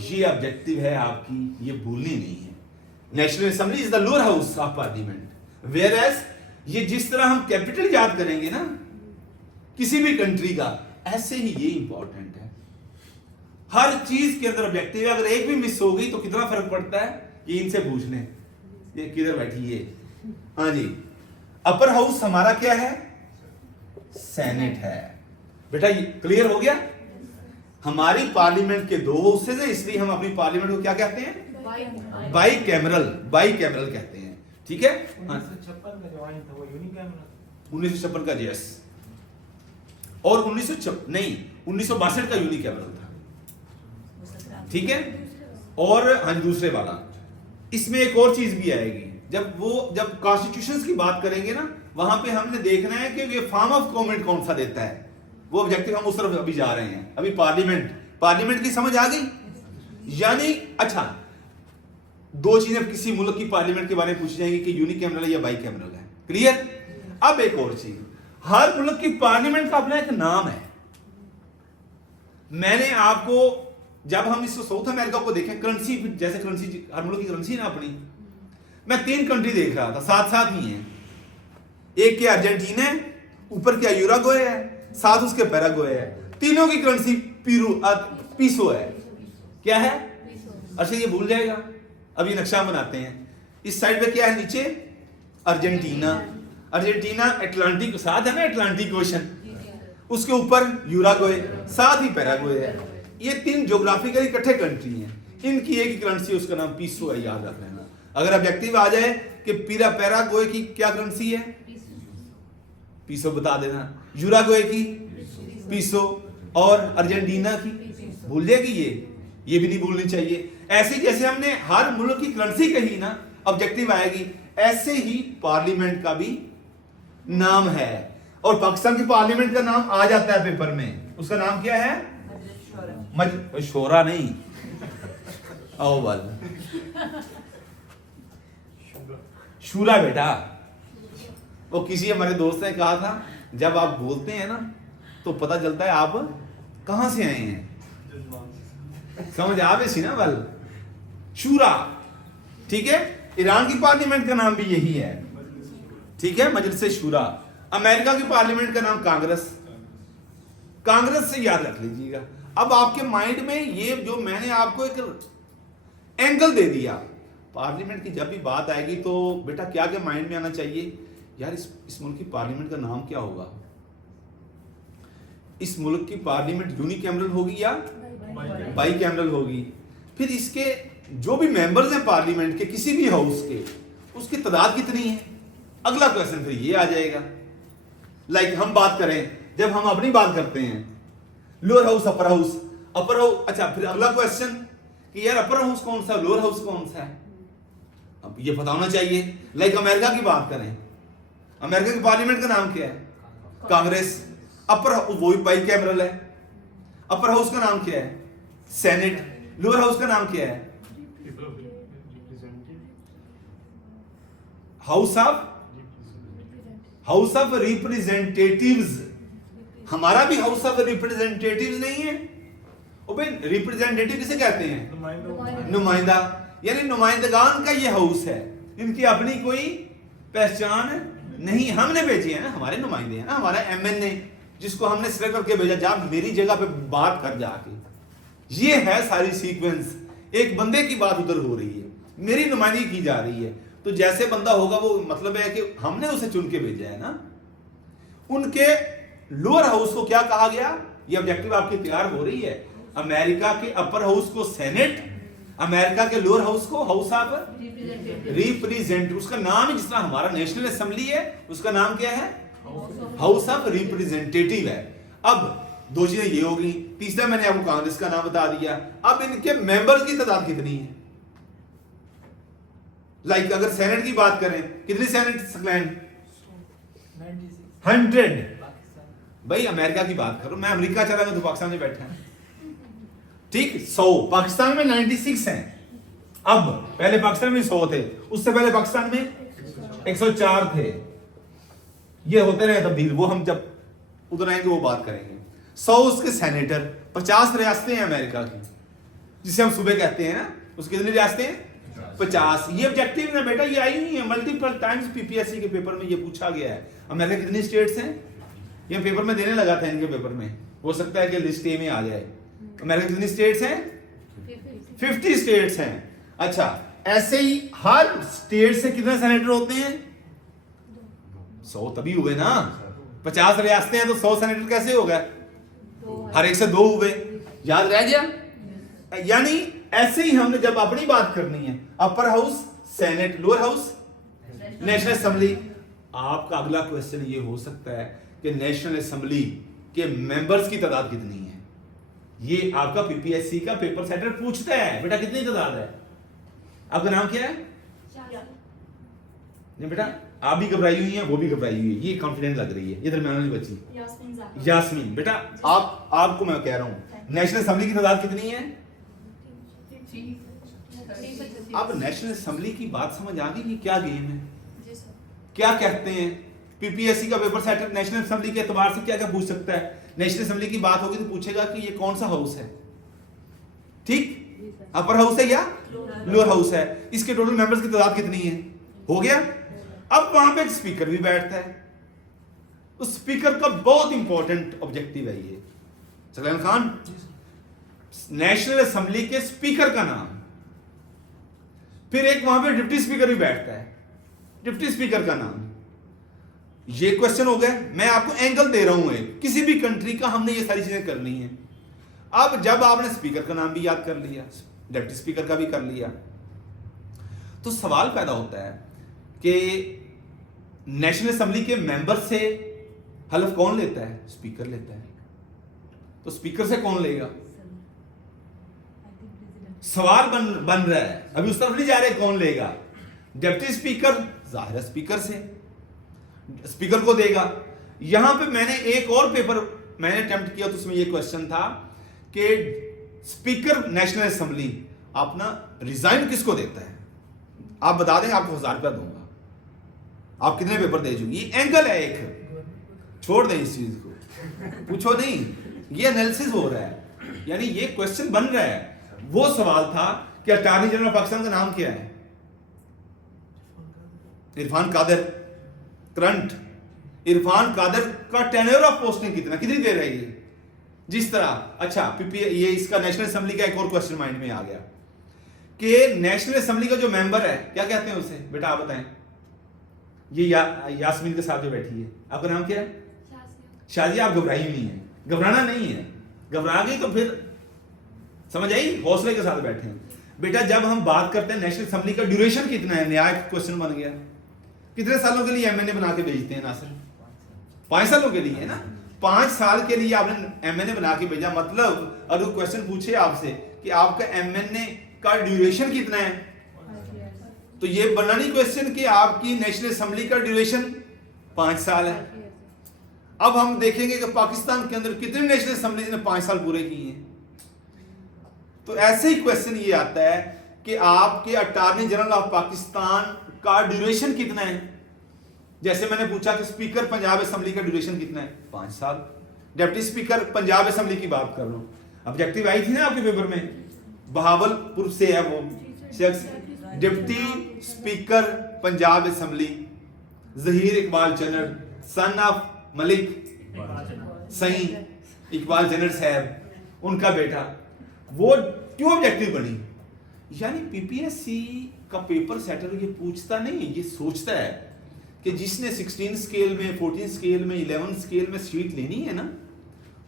ये ऑब्जेक्टिव है आपकी, ये भूलनी नहीं है। National Assembly is the lower house of parliament, whereas ये जिस तरह हम कैपिटल याद करेंगे ना किसी भी कंट्री का, ऐसे ही ये इंपॉर्टेंट है। हर चीज के अंदर ऑब्जेक्टिव है, अगर एक भी मिस हो गई तो कितना फर्क पड़ता है, ये इनसे पूछ लें, ये किधर बैठी है। हाँ जी, अपर हाउस हमारा क्या है? सेनेट है। बेटा ये क्लियर हो गया? हमारी पार्लियामेंट के दो हाउसेज हैं, इसलिए हम अपनी पार्लियामेंट को क्या कहते हैं? बाइकैमरल, बाइकैमरल कहते हैं। ठीक है? 1956 का जो आइन था वो यूनिकैमरल, 1956 का, यस। और 1962 का यूनिकैमरल था। ठीक है? और हाँ, दूसरे वाला। इसमें एक और चीज भी आएगी, जब कॉन्स्टिट्यूशन की बात करेंगे ना, वहां पे हमने देखना है कि ये फॉर्म ऑफ गवर्नमेंट कौन सा देता है। वो ऑब्जेक्टिव हम उस तरफ अभी जा रहे हैं। अभी पार्लियामेंट की समझ आ गई? यानी अच्छा, दो चीजें किसी मुल्क की पार्लियामेंट के बारे में पूछी जाएंगी कि यूनिकैमरल है या बाई कैमरल है। क्लियर? अब एक और चीज, हर मुल्क की पार्लियामेंट का अपना एक नाम है। मैंने आपको, जब हम इस साउथ अमेरिका को देखें, करेंसी जैसे करेंसी हर मुल्क की करेंसी ना अपनी, मैं 3 कंट्री देख रहा था, साथ साथ ही हैं। एक क्या अर्जेंटीना है, ऊपर क्या यूरागवे है, साथ उसके पैराग्वे है। तीनों की करेंसी पीसो है। क्या है? अच्छा ये भूल जाएगा, अभी नक्शा बनाते हैं। इस साइड पे क्या है नीचे? अर्जेंटीना। अर्जेंटीना अटलांटिक साथ है ना, अटलांटिक ओशन, उसके ऊपर यूराग्वे, साथ ही पैराग्वे है। ये 3 ज्योग्राफिकली इकट्ठे कंट्री हैं। इनकी एक ही करेंसी, उसका नाम पीसो है, याद रख लेना। अगर ऑब्जेक्टिव आ जाए कि पैराग्वे की क्या करेंसी है, पीसो बता देना। यूराग्वे की पीसो और अर्जेंटीना की भूल जाएगी। ये भी नहीं भूलनी चाहिए। ऐसे जैसे हमने हर मुल्क की करेंसी कही ना, ऑब्जेक्टिव आएगी, ऐसे ही पार्लियामेंट का भी नाम है। और पाकिस्तान की पार्लियामेंट का नाम आ जाता है पेपर में, उसका नाम क्या है? शोरा नहीं, अव्वल शूरा बेटा। वो किसी हमारे दोस्त ने कहा था, जब आप बोलते हैं ना तो पता चलता है आप कहां से आए हैं। समझ आ बेसी ना बल शूरा। ठीक है, ईरान की पार्लियामेंट का नाम भी यही है। ठीक है, मजलिस शूरा। अमेरिका की पार्लियामेंट का नाम कांग्रेस से याद रख लीजिएगा। अब आपके माइंड में ये जो मैंने आपको एक एंगल दे दिया, पार्लियामेंट की जब भी बात आएगी तो बेटा क्या क्या माइंड में आना चाहिए, यार इस मुल्क की पार्लियामेंट का नाम क्या होगा? इस मुल्क की पार्लियामेंट यूनिकैमरल होगी या बाई कैमरल होगी? फिर इसके जो भी मेंबर्स हैं पार्लियामेंट के, किसी भी हाउस के, उसकी तादाद कितनी है? अगला क्वेश्चन फिर ये आ जाएगा। लाइक हम बात करें, जब हम अपनी बात करते हैं, लोअर हाउस, अपर हाउस, अच्छा फिर अगला क्वेश्चन कि यार अपर हाउस कौन सा, लोअर हाउस कौन सा है? अब ये पता होना चाहिए। लाइक अमेरिका की बात करें, अमेरिका की पार्लियामेंट का नाम क्या है? कांग्रेस। अपर वो भी बाई कैमरल है। अपर हाउस का नाम क्या है? सेनेट। लोअर हाउस का नाम क्या है? House of representatives. हमारा भी हाउस ऑफ रिप्रेजेंटेटिव्स नहीं है। ओ भाई, रिप्रेजेंटेटिव किसे कहते हैं? नुमाइंदा। यानी नुमाइंदगान का ये हाउस है, इनकी अपनी कोई पहचान नहीं। हमने भेजे हैं ना, हमारे नुमाइंदे हैं ना, हमारा एमएनए जिसको हमने सिलेक्ट करके भेजा, जा मेरी जगह पे बात कर जाके। ये है सारी सीक्वेंस। एक बंदे की बात उधर हो रही है, मेरी नुमाइंदगी की जा रही है। तो जैसे बंदा होगा वो मतलब है कि हमने उसे चुन के भेजा है ना। उनके लोअर हाउस को क्या कहा गया? ये ऑब्जेक्टिव आपकी तैयार हो रही है। अमेरिका के अपर हाउस को सेनेट, अमेरिका के लोअर हाउस को हाउस ऑफ रिप्रेजेंटेटिव। उसका नाम ही जिस तरह हमारा नेशनल असेंबली है, उसका नाम क्या है? हाउस ऑफ रिप्रेजेंटेटिव है। अब 2 चीजें ये होगी। तीसरा मैंने आपको कांग्रेस का नाम बता दिया। अब इनके मेंबर्स की तादाद कितनी है? लाइक अगर सेनेट की बात करें, कितनी सेनेट? 100। भाई अमेरिका की बात करो, मैं अमेरिका चला गया तो पाकिस्तान में बैठा है। ठीक, 100। पाकिस्तान में 96 हैं। अब पहले पाकिस्तान में 100 थे, उससे पहले पाकिस्तान में 104 थे। ये होते रहे तब्दील, वो हम जब उधर आएंगे वो बात करेंगे। 100 उसके सेनेटर। 50 रियासतें हैं अमेरिका की, जिसे हम सूबे कहते हैं ना, उसकी कितनी रियासतें हैं? 50। ये ऑब्जेक्टिव ना बेटा, ये आई नहीं है, मल्टीपल टाइम्स पीपीएससी के पेपर में ये पूछा गया है। अमेरिका कितनी स्टेट्स हैं? ये पेपर में देने लगा था इनके पेपर में, हो सकता है कि लिस्ट ए में आ जाए। अमेरिका कितनी स्टेट्स हैं? 50 स्टेट्स हैं। अच्छा, ऐसे ही हर स्टेट से कितने सेनेटर होते हैं? 100 तभी हुए ना। 50 रियासतें हैं तो 100 सेनेटर कैसे हो गए? हर एक से 2 हुए। याद रह गया? यानी ऐसे ही हमने जब अपनी बात करनी है, upper house senate, lower house national assembly. आपका अगला क्वेश्चन ये हो सकता है कि नेशनल असेंबली के मेंबर्स की तादाद कितनी है? ये आपका पीपीएससी का पेपर सेटर पूछता है, बेटा कितनी तादाद है? आपका नाम क्या है? नहीं बेटा, आप भी घबराई हुई हैं, वो भी घबराई हुई है, ये कॉन्फिडेंट लग रही है, ये दरमियान वाली बच्ची यास्मीन। बेटा आपको मैं कह रहा हूँ नेशनल असेंबली की तादाद कितनी है? अब नेशनल असेंबली की बात समझ आ गई कि क्या गेम है, क्या कहते हैं। पीपीएससी का पेपर सेटर नेशनल असेंबली के एतबार से क्या क्या पूछ सकता है। नेशनल असेंबली की बात होगी तो पूछेगा कि ये कौन सा हाउस है, ठीक, अपर हाउस है या लोअर हाउस है, इसके टोटल मेंबर्स की तादाद कितनी है, हो गया। अब वहां पे एक स्पीकर भी बैठता है, उस स्पीकर का बहुत इंपॉर्टेंट ऑब्जेक्टिव है ये सलमान खान, नेशनल असेंबली के स्पीकर का नाम। फिर एक वहां पे डिप्टी स्पीकर भी बैठता है, डिप्टी स्पीकर का नाम। ये क्वेश्चन हो गया, मैं आपको एंगल दे रहा हूं एक, किसी भी कंट्री का हमने ये सारी चीजें करनी है। अब जब आपने स्पीकर का नाम भी याद कर लिया, डिप्टी स्पीकर का भी कर लिया, तो सवाल पैदा होता है कि नेशनल असेंबली के मेंबर से हलफ कौन लेता है? स्पीकर लेता है। तो स्पीकर से कौन लेगा? सवाल बन रहा है, अभी उस तरफ नहीं जा रहे कौन लेगा। डिप्टी स्पीकर जाहिर है स्पीकर से, स्पीकर को देगा। यहां पे मैंने एक और पेपर मैंने अटेम्प्ट किया तो उसमें यह क्वेश्चन था कि स्पीकर नेशनल असेंबली अपना रिजाइन किसको देता है? आप बता दें, आपको 1000 रुपया दूंगा, आप कितने पेपर दे चुके। ये एंगल है एक, छोड़ दें इस चीज को, पूछो नहीं, ये एनालिसिस हो रहा है, यानी ये क्वेश्चन बन रहा है। वो सवाल था कि अटॉर्नी जनरल ऑफ पाकिस्तान का नाम क्या है? इरफान कादर। करंट इरफान कादर का टेन्योर ऑफ पोस्टिंग कितनी देर है ये? जिस तरह, अच्छा ये इसका नेशनल असेंबली का एक और क्वेश्चन माइंड में आ गया कि नेशनल असेंबली का जो मेंबर है क्या कहते हैं उसे? बेटा आप बताएं। ये यास्मीन के साथ जो बैठी है, आपका नाम क्या है? शाजिया। आप घबराई नहीं है, घबराना नहीं है, घबरा गई तो फिर समझ आई, हौसले के साथ बैठे हैं। बेटा जब हम बात करते हैं नेशनल असेंबली का ड्यूरेशन कितना है, नया क्वेश्चन बन गया। कितने सालों के लिए एमएनए बना के भेजते हैं नासिर? 5 सालों के लिए है ना। 5 साल के लिए आपने एमएनए बना के भेजा, मतलब अगर क्वेश्चन पूछे आपसे कि आपका एमएनए का ड्यूरेशन कितना है, तो ये बनना नहीं क्वेश्चन कि आपकी नेशनल असेंबली का ड्यूरेशन 5 साल है। अब हम देखेंगे कि पाकिस्तान के अंदर कितने नेशनल असेंबली ने 5 साल पूरे किए हैं। तो ऐसे ही क्वेश्चन ये आता है कि आपके अटॉर्नी जनरल ऑफ पाकिस्तान का ड्यूरेशन कितना है। जैसे मैंने पूछा कि स्पीकर पंजाब असेंबली का ड्यूरेशन कितना है, 5 साल। डिप्टी स्पीकर पंजाब असेंबली की बात कर रहा हूं, ऑब्जेक्टिव आई थी ना आपके पेपर में, बहावलपुर से है वो शख्स। Deputy speaker Punjab assembly Zaheer Iqbal Channar, son of Malik Sain Iqbal Channar साहब, उनका बेटा। वो क्यों ऑब्जेक्टिव बनी? यानी पीपीएससी का पेपर सेटर ये पूछता नहीं, ये सोचता है कि जिसने 16 स्केल में, 14 स्केल में, 11 स्केल में सीट लेनी है ना,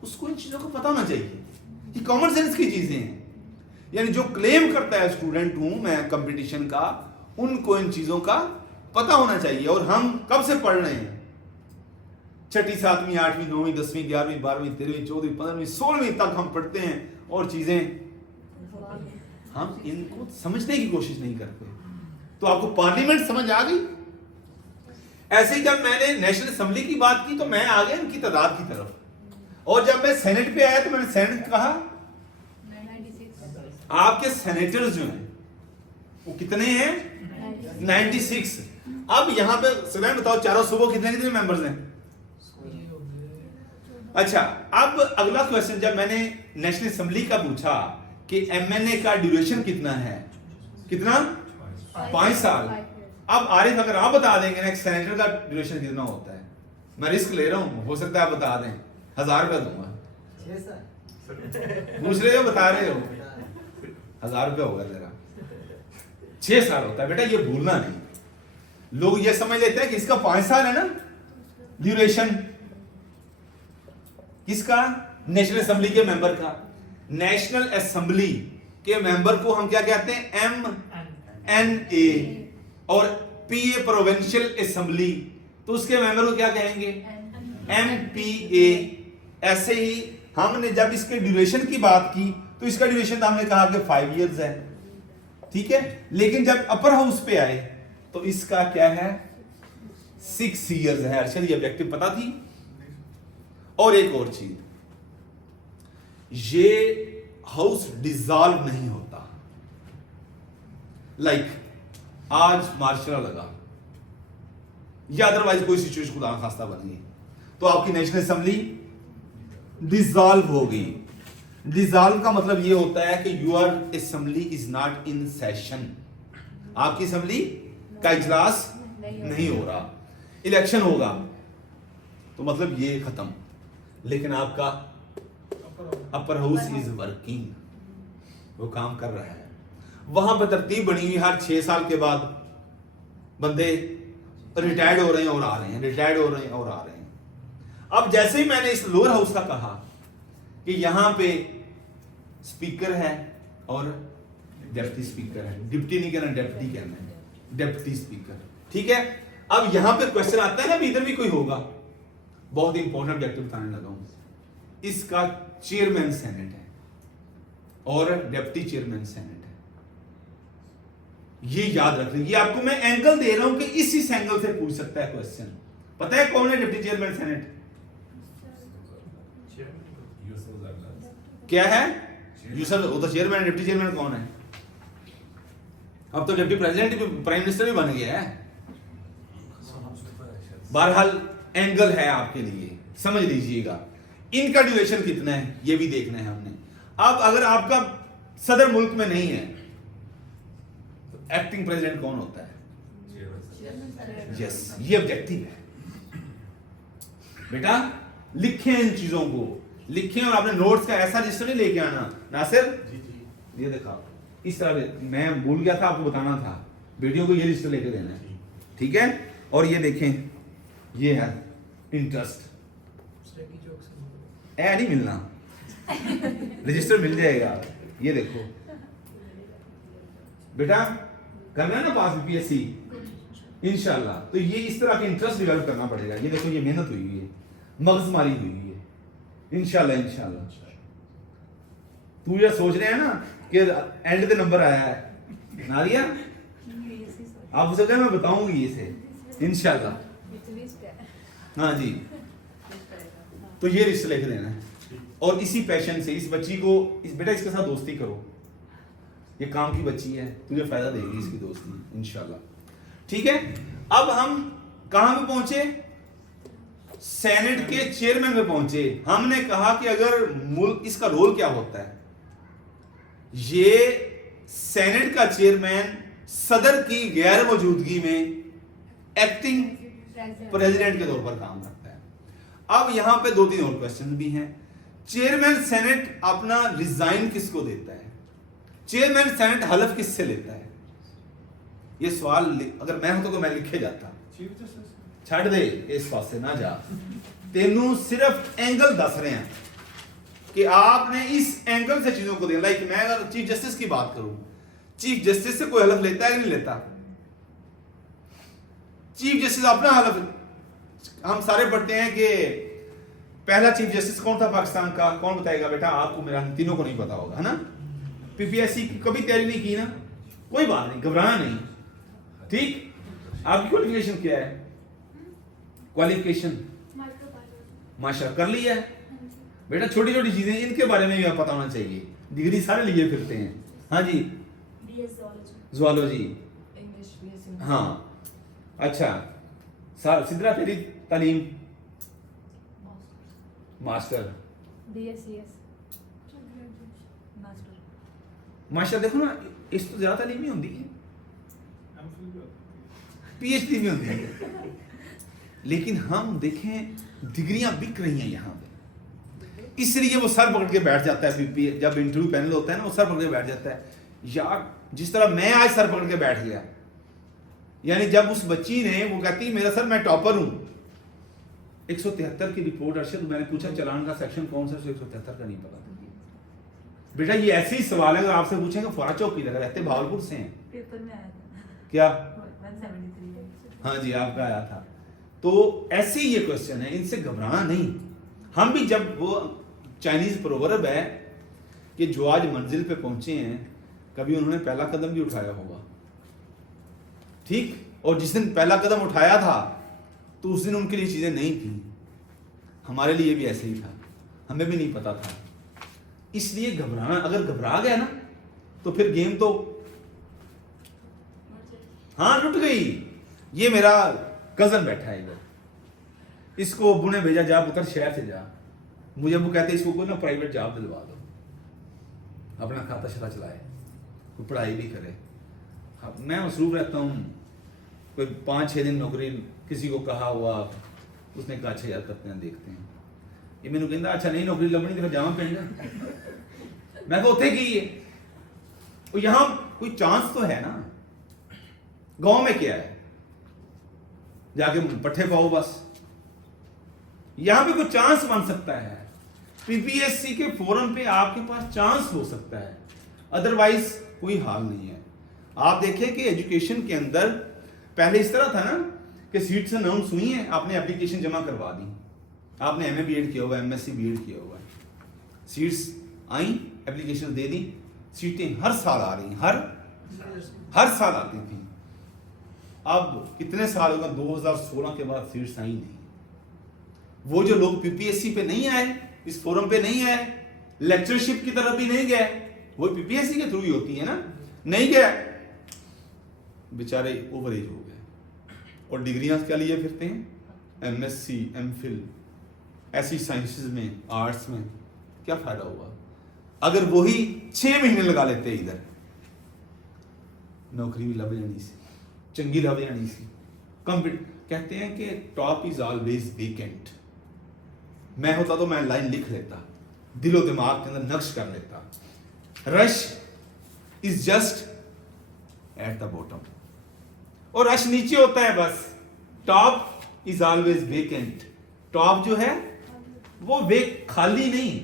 उसको इन चीजों का पता होना चाहिए। ये कॉमन सेंस की चीजें हैं। यानी जो क्लेम करता है स्टूडेंट हूं मैं कंपटीशन का, उनको इन चीजों का पता होना चाहिए। और हम कब से पढ़ रहे हैं? 6ठी 7वीं 8वीं 9वीं 10वीं 11वीं 12वीं 13वीं 14वीं 15वीं 16वीं तक हम पढ़ते हैं और चीजें हम इनको समझने की कोशिश नहीं करते। तो आपको पार्लियामेंट समझ आ गई। ऐसे ही जब मैंने नेशनल असेंबली की बात की तो मैं आ गया इनकी तादाद की तरफ, और जब मैं सेनेट पे आया तो मैंने सेनेट कहा, आपके सेनेटर्स जो हैं वो कितने हैं? 96। अब यहां पे सगैन बताओ, चारों सूबों कितने कितने मेंबर्स हैं? अच्छा, अब अगला क्वेश्चन जब मैंने नेशनल असेंबली का पूछा कि एमएनए का ड्यूरेशन कितना है, कितना? 5 साल। अब आरिफ अगर आप बता देंगे ना सेनेटर का ड्यूरेशन कितना होता है, मैं रिस्क ले रहा हूं, हो सकता है आप बता दें, 1000 रुपया दूंगा। पूछ रहे हो, बता रहे हो, 1000 रुपया होगा तेरा। 6 साल होता है बेटा, ये भूलना नहीं। लोग ये समझ लेते हैं कि इसका 5 साल है ना ड्यूरेशन, किसका? नेशनल असेंबली के मेंबर का। नेशनल असेंबली के मेंबर को हम क्या कहते हैं? MNA। और PA प्रोविंशियल असेंबली, तो उसके मेंबर को क्या कहेंगे? MPA। ऐसे ही हमने जब इसके ड्यूरेशन की बात की तो इसका ड्यूरेशन तो हमने कहा कि 5 इयर्स है, ठीक है। लेकिन जब अपर हाउस पे आए तो इसका क्या है? 6 years है। अरशद ये ऑब्जेक्टिव पता थी? और एक और चीज, ये हाउस डिसॉल्व नहीं होता। लाइक आज मार्शल लगा या अदरवाइज कोई सिचुएशन खुदा खास्ता बन गई तो आपकी नेशनल असेंबली डिसॉल्व होगी। डिसॉल्व का मतलब ये होता है कि your assembly is not in session, आपकी असेंबली का इजलास नहीं हो रहा, इलेक्शन होगा तो मतलब ये खत्म। लेकिन आपका अपर हाउस इज वर्किंग, वो काम कर रहा है। वहां पर तरतीब बनी हुई, हर 6 साल के बाद बंदे रिटायर्ड हो रहे हैं और आ रहे हैं, रिटायर्ड हो रहे हैं और आ रहे हैं। अब जैसे ही मैंने इस लोअर हाउस का कहा कि यहां पे स्पीकर है और डेप्टी स्पीकर है, डिप्टी नहीं कहना डेप्टी कहना है, डेप्टी स्पीकर, ठीक है। अब यहां पे क्वेश्चन आता है ना, इधर भी कोई होगा, बहुत इंपॉर्टेंट ऑब्जेक्टिव बताने लगा हूं। इसका चेयरमैन सेनेट है और डेप्टी चेयरमैन सेनेट है, ये याद रख लीजिए। आपको मैं एंगल दे रहा हूं कि इस एंगल से पूछ सकता है क्वेश्चन। पता है कौन है डिप्टी चेयरमैन सेनेट? क्या है? यूसुफ, वो तो चेयरमैन। डिप्टी चेयरमैन कौन है? अब तो डिप्टी प्रेसिडेंट भी, प्राइम मिनिस्टर भी बन गया है। बहरहाल एंगल है आपके लिए, समझ लीजिएगा। इनका ड्यूरेशन कितना है ये भी देखना है हमने। अब अगर आपका सदर मुल्क में नहीं है तो एक्टिंग प्रेसिडेंट कौन होता है? यस, ये ऑब्जेक्टिव है बेटा। लिखें इन चीजों को, लिखें और अपने नोट्स का ऐसा रजिस्टर नहीं लेके आना। नासिर ये देखा, इस तरह मैं भूल गया था आपको बताना था, वीडियो को ये रजिस्टर लेके देना है, ठीक है। और ये देखें, ये है इंटरेस्ट, ऐ नहीं मिलना, रजिस्टर मिल जाएगा। ये देखो बेटा, करना है ना पास बीपीएससी इंशाल्लाह, तो ये इस तरह के इंटरेस्ट डेवलप करना पड़ेगा। ये देखो, ये मेहनत हुई है, मगजमारी हुई है, इंशाल्लाह इंशाल्लाह। तू ये सोच रहे हैं ना कि एंड पे नंबर आया है नारिया, आप उसे मैं बताऊंगी इसे इंशाल्लाह। हाँ जी, तो ये रिश्ते लेके देना है। और इसी पैशन से इस बच्ची को, इस बेटा इसके साथ दोस्ती करो, ये काम की बच्ची है, तुझे फायदा देगी इसकी दोस्ती इंशाल्लाह, ठीक है। अब हम कहां पे पहुंचे? सेनेट के चेयरमैन पे पहुंचे। हमने कहा कि अगर मुल्क, इसका रोल क्या होता है? ये सेनेट का चेयरमैन सदर की गैर मौजूदगी में एक्टिंग प्रेसिडेंट के तौर पर काम करता है। अब यहां पे 2-3 और क्वेश्चन भी हैं। चेयरमैन सेनेट अपना रिजाइन किसको देता है? चेयरमैन सेनेट हलफ किससे लेता है? ये सवाल अगर मैं होता तो मैं लिखे जाता। चीफ जस्टिस छड़ दे, इस पास से ना जा, तेनू सिर्फ एंगल दस रहे हैं कि आपने इस एंगल से चीजों को देना। लाइक मैं अगर चीफ जस्टिस की बात करूं, चीफ जस्टिस से कोई हलफ लेता है कि नहीं लेता? चीफ जस्टिस अपना हलफ, हम सारे पढ़ते हैं कि पहला चीफ जस्टिस कौन था पाकिस्तान का, कौन बताएगा बेटा? आपको, मेरा, तीनों को नहीं पता होगा, है ना। पीपीएससी की कभी तैयारी नहीं की ना, कोई बात नहीं, घबराना नहीं, ठीक। आपकी क्वालिफिकेशन क्या है? क्वालिफिकेशन माशाल्लाह कर लिया है बेटा। छोटी छोटी चीजें इनके बारे में भी पता होना चाहिए, डिग्री सारे लिए फिरते हैं। हाँ जी, ज़ूलॉजी, हाँ अच्छा। सिद्रा तेरी तालीम? मास्टर। मास्टर देखो ना, इस तो ज्यादा तालीम ही होती है, पीएचडी भी होती है। लेकिन हम देखें डिग्रियां बिक रही हैं यहाँ पे, इसलिए वो सर पकड़ के बैठ जाता है। जब इंटरव्यू पैनल होता है ना, वो सर पकड़ के बैठ जाता है। यार जिस तरह मैं आज सर पकड़ के बैठ गया, यानी जब उस बच्ची ने, वो कहती मेरा सर मैं टॉपर हूं, 173 की रिपोर्ट। अर्शद मैंने पूछा चलान का सेक्शन कौन सा, 173 का नहीं पता। बेटा ये ऐसे ही सवाल है, अगर आपसे पूछेंगे फौरा चौक की जगह रहते, भावलपुर से हैं, पेपर में आया था क्या? 173। हाँ जी, आपका आया था। तो ऐसे ही ये क्वेश्चन है, इनसे घबराना नहीं। हम भी, जब वो चाइनीज प्रोवर्ब है कि जो आज मंजिल पे पहुंचे हैं, कभी उन्होंने पहला कदम भी उठाया होगा, ठीक। और जिस दिन पहला कदम उठाया था तो उस दिन उनके लिए चीज़ें नहीं थी, हमारे लिए भी ऐसे ही था, हमें भी नहीं पता था। इसलिए घबराना, अगर घबरा गया ना तो फिर गेम तो हाँ लुट गई। ये मेरा कजन बैठा है इधर, इसको अब्बू ने भेजा, जा पुत्र शहर से जा। मुझे अब्बू कहते इसको कोई ना प्राइवेट जॉब दिलवा दो, अपना खाता शता चलाए, कोई पढ़ाई भी करे। अब मैं मसरूफ रहता हूँ, कोई 5-6 दिन नौकरी किसी को कहा हुआ, उसने कहा अच्छा यार करते हैं देखते हैं। ये मैंने कहता अच्छा नहीं नौकरी लभनी तो फिर जावा पिंड, मैं तो उत्थे की है। और यहाँ कोई चांस तो है ना, गांव में क्या है जाके पट्ठे पाओ बस, यहां पे कोई चांस बन सकता है। पीपीएससी के फोरम पे आपके पास चांस हो सकता है, अदरवाइज कोई हाल नहीं है। आप देखें कि एजुकेशन के अंदर पहले इस तरह था ना कि सीट्स अनाउंस हुई हैं, आपने एप्लीकेशन जमा करवा दी, आपने एमए बीएड किया हुआ है, एमएससी बीएड किया हुआ है, सीट्स आई, एप्लीकेशन दे दी, सीटें हर साल आ रही, हर साल आती थी। अब कितने साल होगा, 2016 के बाद सीट्स आई नहीं। वो जो लोग पीपीएससी पे नहीं आए, इस फोरम पे नहीं आए, लेक्चरशिप की तरफ भी नहीं गए, वो पीपीएससी के थ्रू ही होती है ना, नहीं गए, बेचारे ओवर एज हो गए और डिग्रियां क्या लिए फिरते हैं, एमएससी, एमफिल, ऐसी साइंसेस में, आर्ट्स में। क्या फायदा हुआ अगर वही 6 महीने लगा लेते इधर, नौकरी भी लभ जानी सी, चंगी लभ जानी सी। कहते हैं कि टॉप इज ऑलवेज वेकेंट। मैं होता तो मैं लाइन लिख लेता, दिलो दिमाग के अंदर नक्श कर लेता, rush is just at the bottom, और रश नीचे होता है बस। Top is always vacant, top जो है वो खाली नहीं,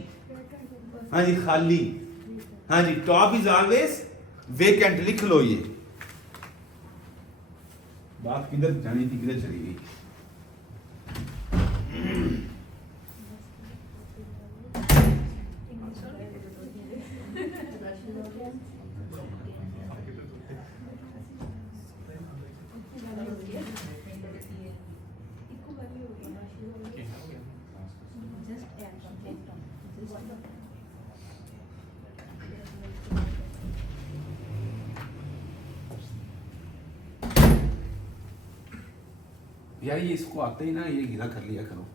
हाँ जी खाली, हाँ जी, टॉप इज ऑलवेज वेकेंट, लिख लो ये बात। किधर जानी थी, किधर चली गई। यार ये इसको आते ही ना ये गीला कर लिया करो।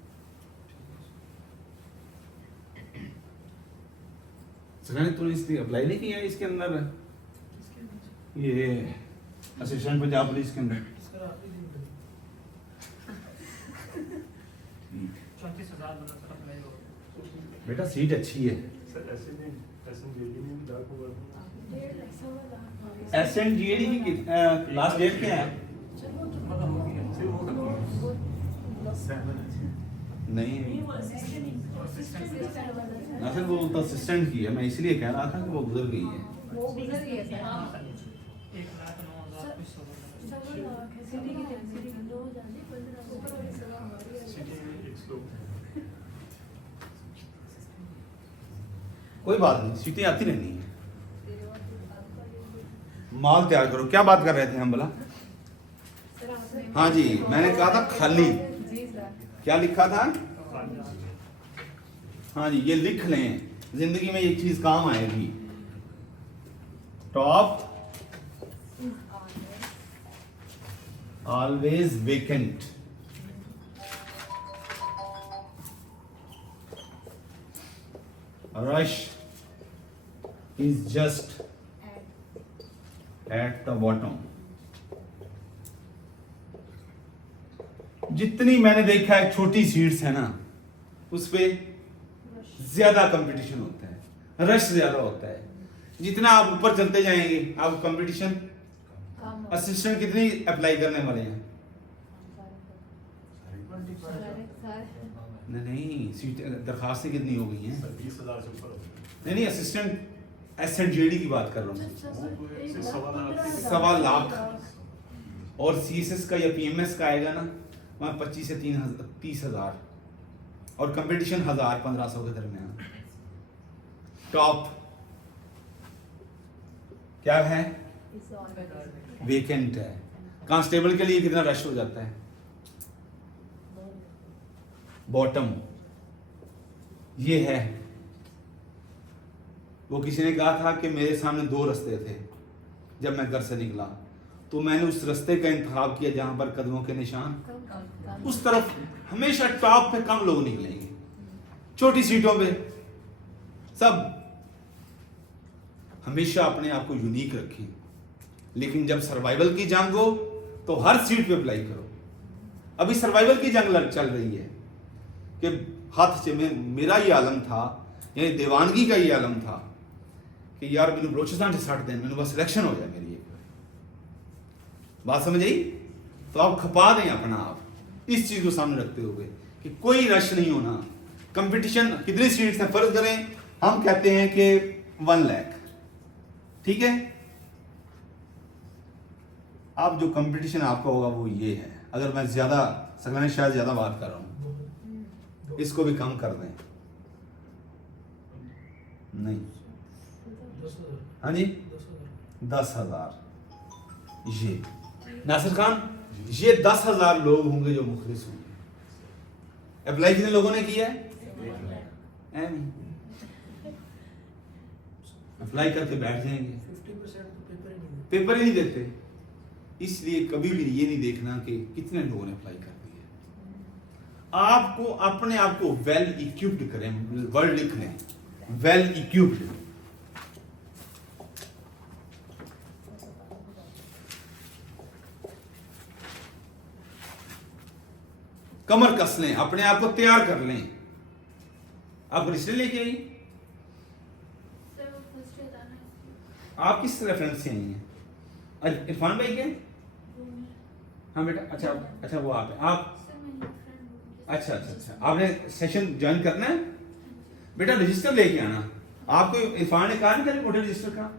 सर तो इसलिए अप्लाई नहीं किया इसके अंदर, ये असिस्टेंट पंजाब पुलिस के अंदर। 34,000 बना सर अप्लाई हो। बेटा सीट अच्छी है। एसएनजीडी की लास्ट डेट क्या है? नहीं नासिर वो तो असिस्टेंट की है, मैं इसलिए कह रहा था कि वो गुजर गई है। वो गुजर गई है हाँ 1,09,000 कोई बात नहीं, सीटें आती रहनी है। माल तैयार करो। क्या बात कर रहे थे हम भला? हाँ जी, मैंने कहा था खाली, क्या लिखा था? हाँ जी, ये लिख लें, जिंदगी में ये चीज काम आएगी। Top always vacant, rush is just at the bottom. जितनी मैंने देखा है छोटी सीट्स है ना, उस पे ज्यादा कंपटीशन होता है, रश ज्यादा होता है। जितना आप ऊपर चलते जाएंगे आप कंपटीशन, असिस्टेंट कितनी अप्लाई करने वाले हैं? नहीं, सीट दरखास्तें कितनी हो गई हैं? 20,000 से ऊपर। नहीं, असिस्टेंट एसएनजीडी की बात कर रहा हूँ। 1.25 लाख और सीएसएस का या पीएमएस का आएगा ना, वहाँ 25 से 30,000 और कंपटीशन 1,000-1,500 के दरमियान। टॉप क्या है? वेकेंट है। कांस्टेबल के लिए कितना रश हो जाता है? बॉटम ये है। वो किसी ने कहा था कि मेरे सामने दो रास्ते थे जब मैं घर से निकला, तो मैंने उस रास्ते का इंतखाब किया जहां पर कदमों के निशान उस तरफ। हमेशा टॉप पे कम लोग निकलेंगे, छोटी सीटों पे सब। हमेशा अपने आप को यूनिक रखें, लेकिन जब सर्वाइवल की जंग हो तो हर सीट पे अप्लाई करो। अभी सर्वाइवल की जंग चल रही है कि हाथ से मेरा ये आलम था, यानी दीवानगी का ये आलम था कि यार मैंने बलोचिस्तान से 60 दिन मैंने बस सिलेक्शन हो जाए मेरी। बात समझ आई? तो आप खपा दें अपना आप इस चीज को सामने रखते हुए कि कोई रश नहीं होना। कंपटीशन कितनी सीट्स है फर्ज करें, हम कहते हैं कि 1 लाख, ठीक है। अब जो कंपटीशन आपका होगा वो ये है, अगर मैं ज्यादा मैंने शायद ज्यादा बात कर रहा हूं, इसको भी कम कर दें। नहीं, हाँ जी 10,000। ये नासिर खान, ये 10,000 लोग होंगे जो मुखलिस होंगे। अप्लाई कितने लोगों ने किया है? अप्लाई करके बैठ जाएंगे, 50% तो पेपर ही नहीं देते। इसलिए कभी भी ये नहीं देखना कि कितने लोगों ने अप्लाई कर दिया। आपको अपने आप को वेल इक्विप्ड करें, वर्ड लिख लें, वेल इक्विप्ड। कमर कस लें, अपने आप को तैयार कर लें। आप रजिस्टर लेके आई? आप किस रेफरेंस से आई हैं? इरफान भाई के? हाँ बेटा, अच्छा वो आप हैं। आप अच्छा आपने सेशन ज्वाइन करना है बेटा, रजिस्टर लेके आना। आपको इरफान ने कहा नहीं वोटर रजिस्टर का?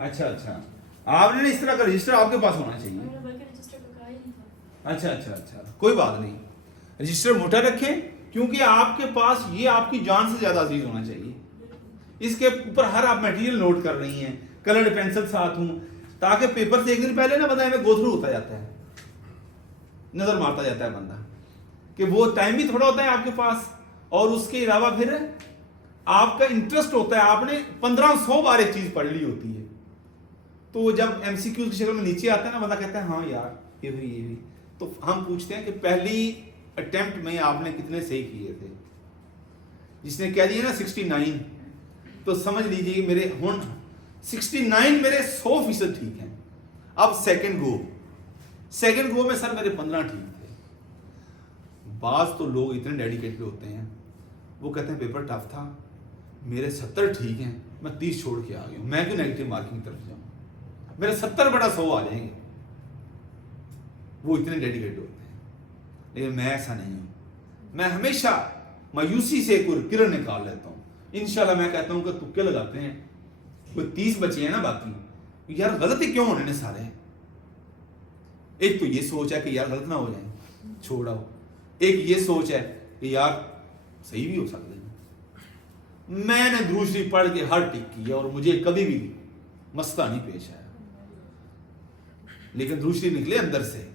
अच्छा आपने इस तरह का रजिस्टर आपके पास होना चाहिए। अच्छा कोई बात नहीं, रजिस्टर मोटा रखें, क्योंकि आपके पास ये आपकी जान से ज्यादा अजीज होना चाहिए। इसके ऊपर हर आप मटेरियल नोट कर रही हैं, कलर्ड पेंसिल साथ हूं, ताकि पेपर से एक दिन पहले ना बंदा में गो थ्रू होता जाता है, नजर मारता जाता है बंदा, कि वो टाइम भी थोड़ा होता है आपके पास, और उसके अलावा फिर आपका इंटरेस्ट होता है, आपने 1500 बार एक चीज पढ़ ली होती है। तो जब एमसीक्यू की शक्ल में नीचे आता है ना, बंदा कहता है हाँ यार ये हुई। तो हम पूछते हैं कि पहली अटेम्प्ट में आपने कितने सही किए थे? जिसने कह दिया ना 69, तो समझ लीजिए मेरे हुन 69 मेरे 100% ठीक हैं। अब सेकंड गो में सर मेरे 15 ठीक थे। बाज तो लोग इतने डेडिकेटेड होते हैं, वो कहते हैं पेपर टफ था, मेरे 70 ठीक हैं, मैं 30 छोड़ के आ गया हूं, मैं क्यों नेगेटिव मार्किंग की तरफ जाऊं, मेरे 70 बटा 100 आ जाएंगे। वो इतने डेडिकेटेड होते हैं, लेकिन मैं ऐसा नहीं हूं। मैं हमेशा मायूसी से कोई किरण निकाल लेता हूं। इंशाल्लाह मैं कहता हूं कि तुक्के लगाते हैं, कोई 30 बचे हैं ना बाकी, यार गलती क्यों होने ने सारे। एक तो ये सोच है कि यार गलत ना हो जाए, छोड़ आओ। एक ये सोच है कि यार सही भी हो सकते हैं। मैंने दूसरी पढ़ के हर टिक की और मुझे कभी भी मसला नहीं पेश आया, लेकिन दूसरी निकले अंदर से,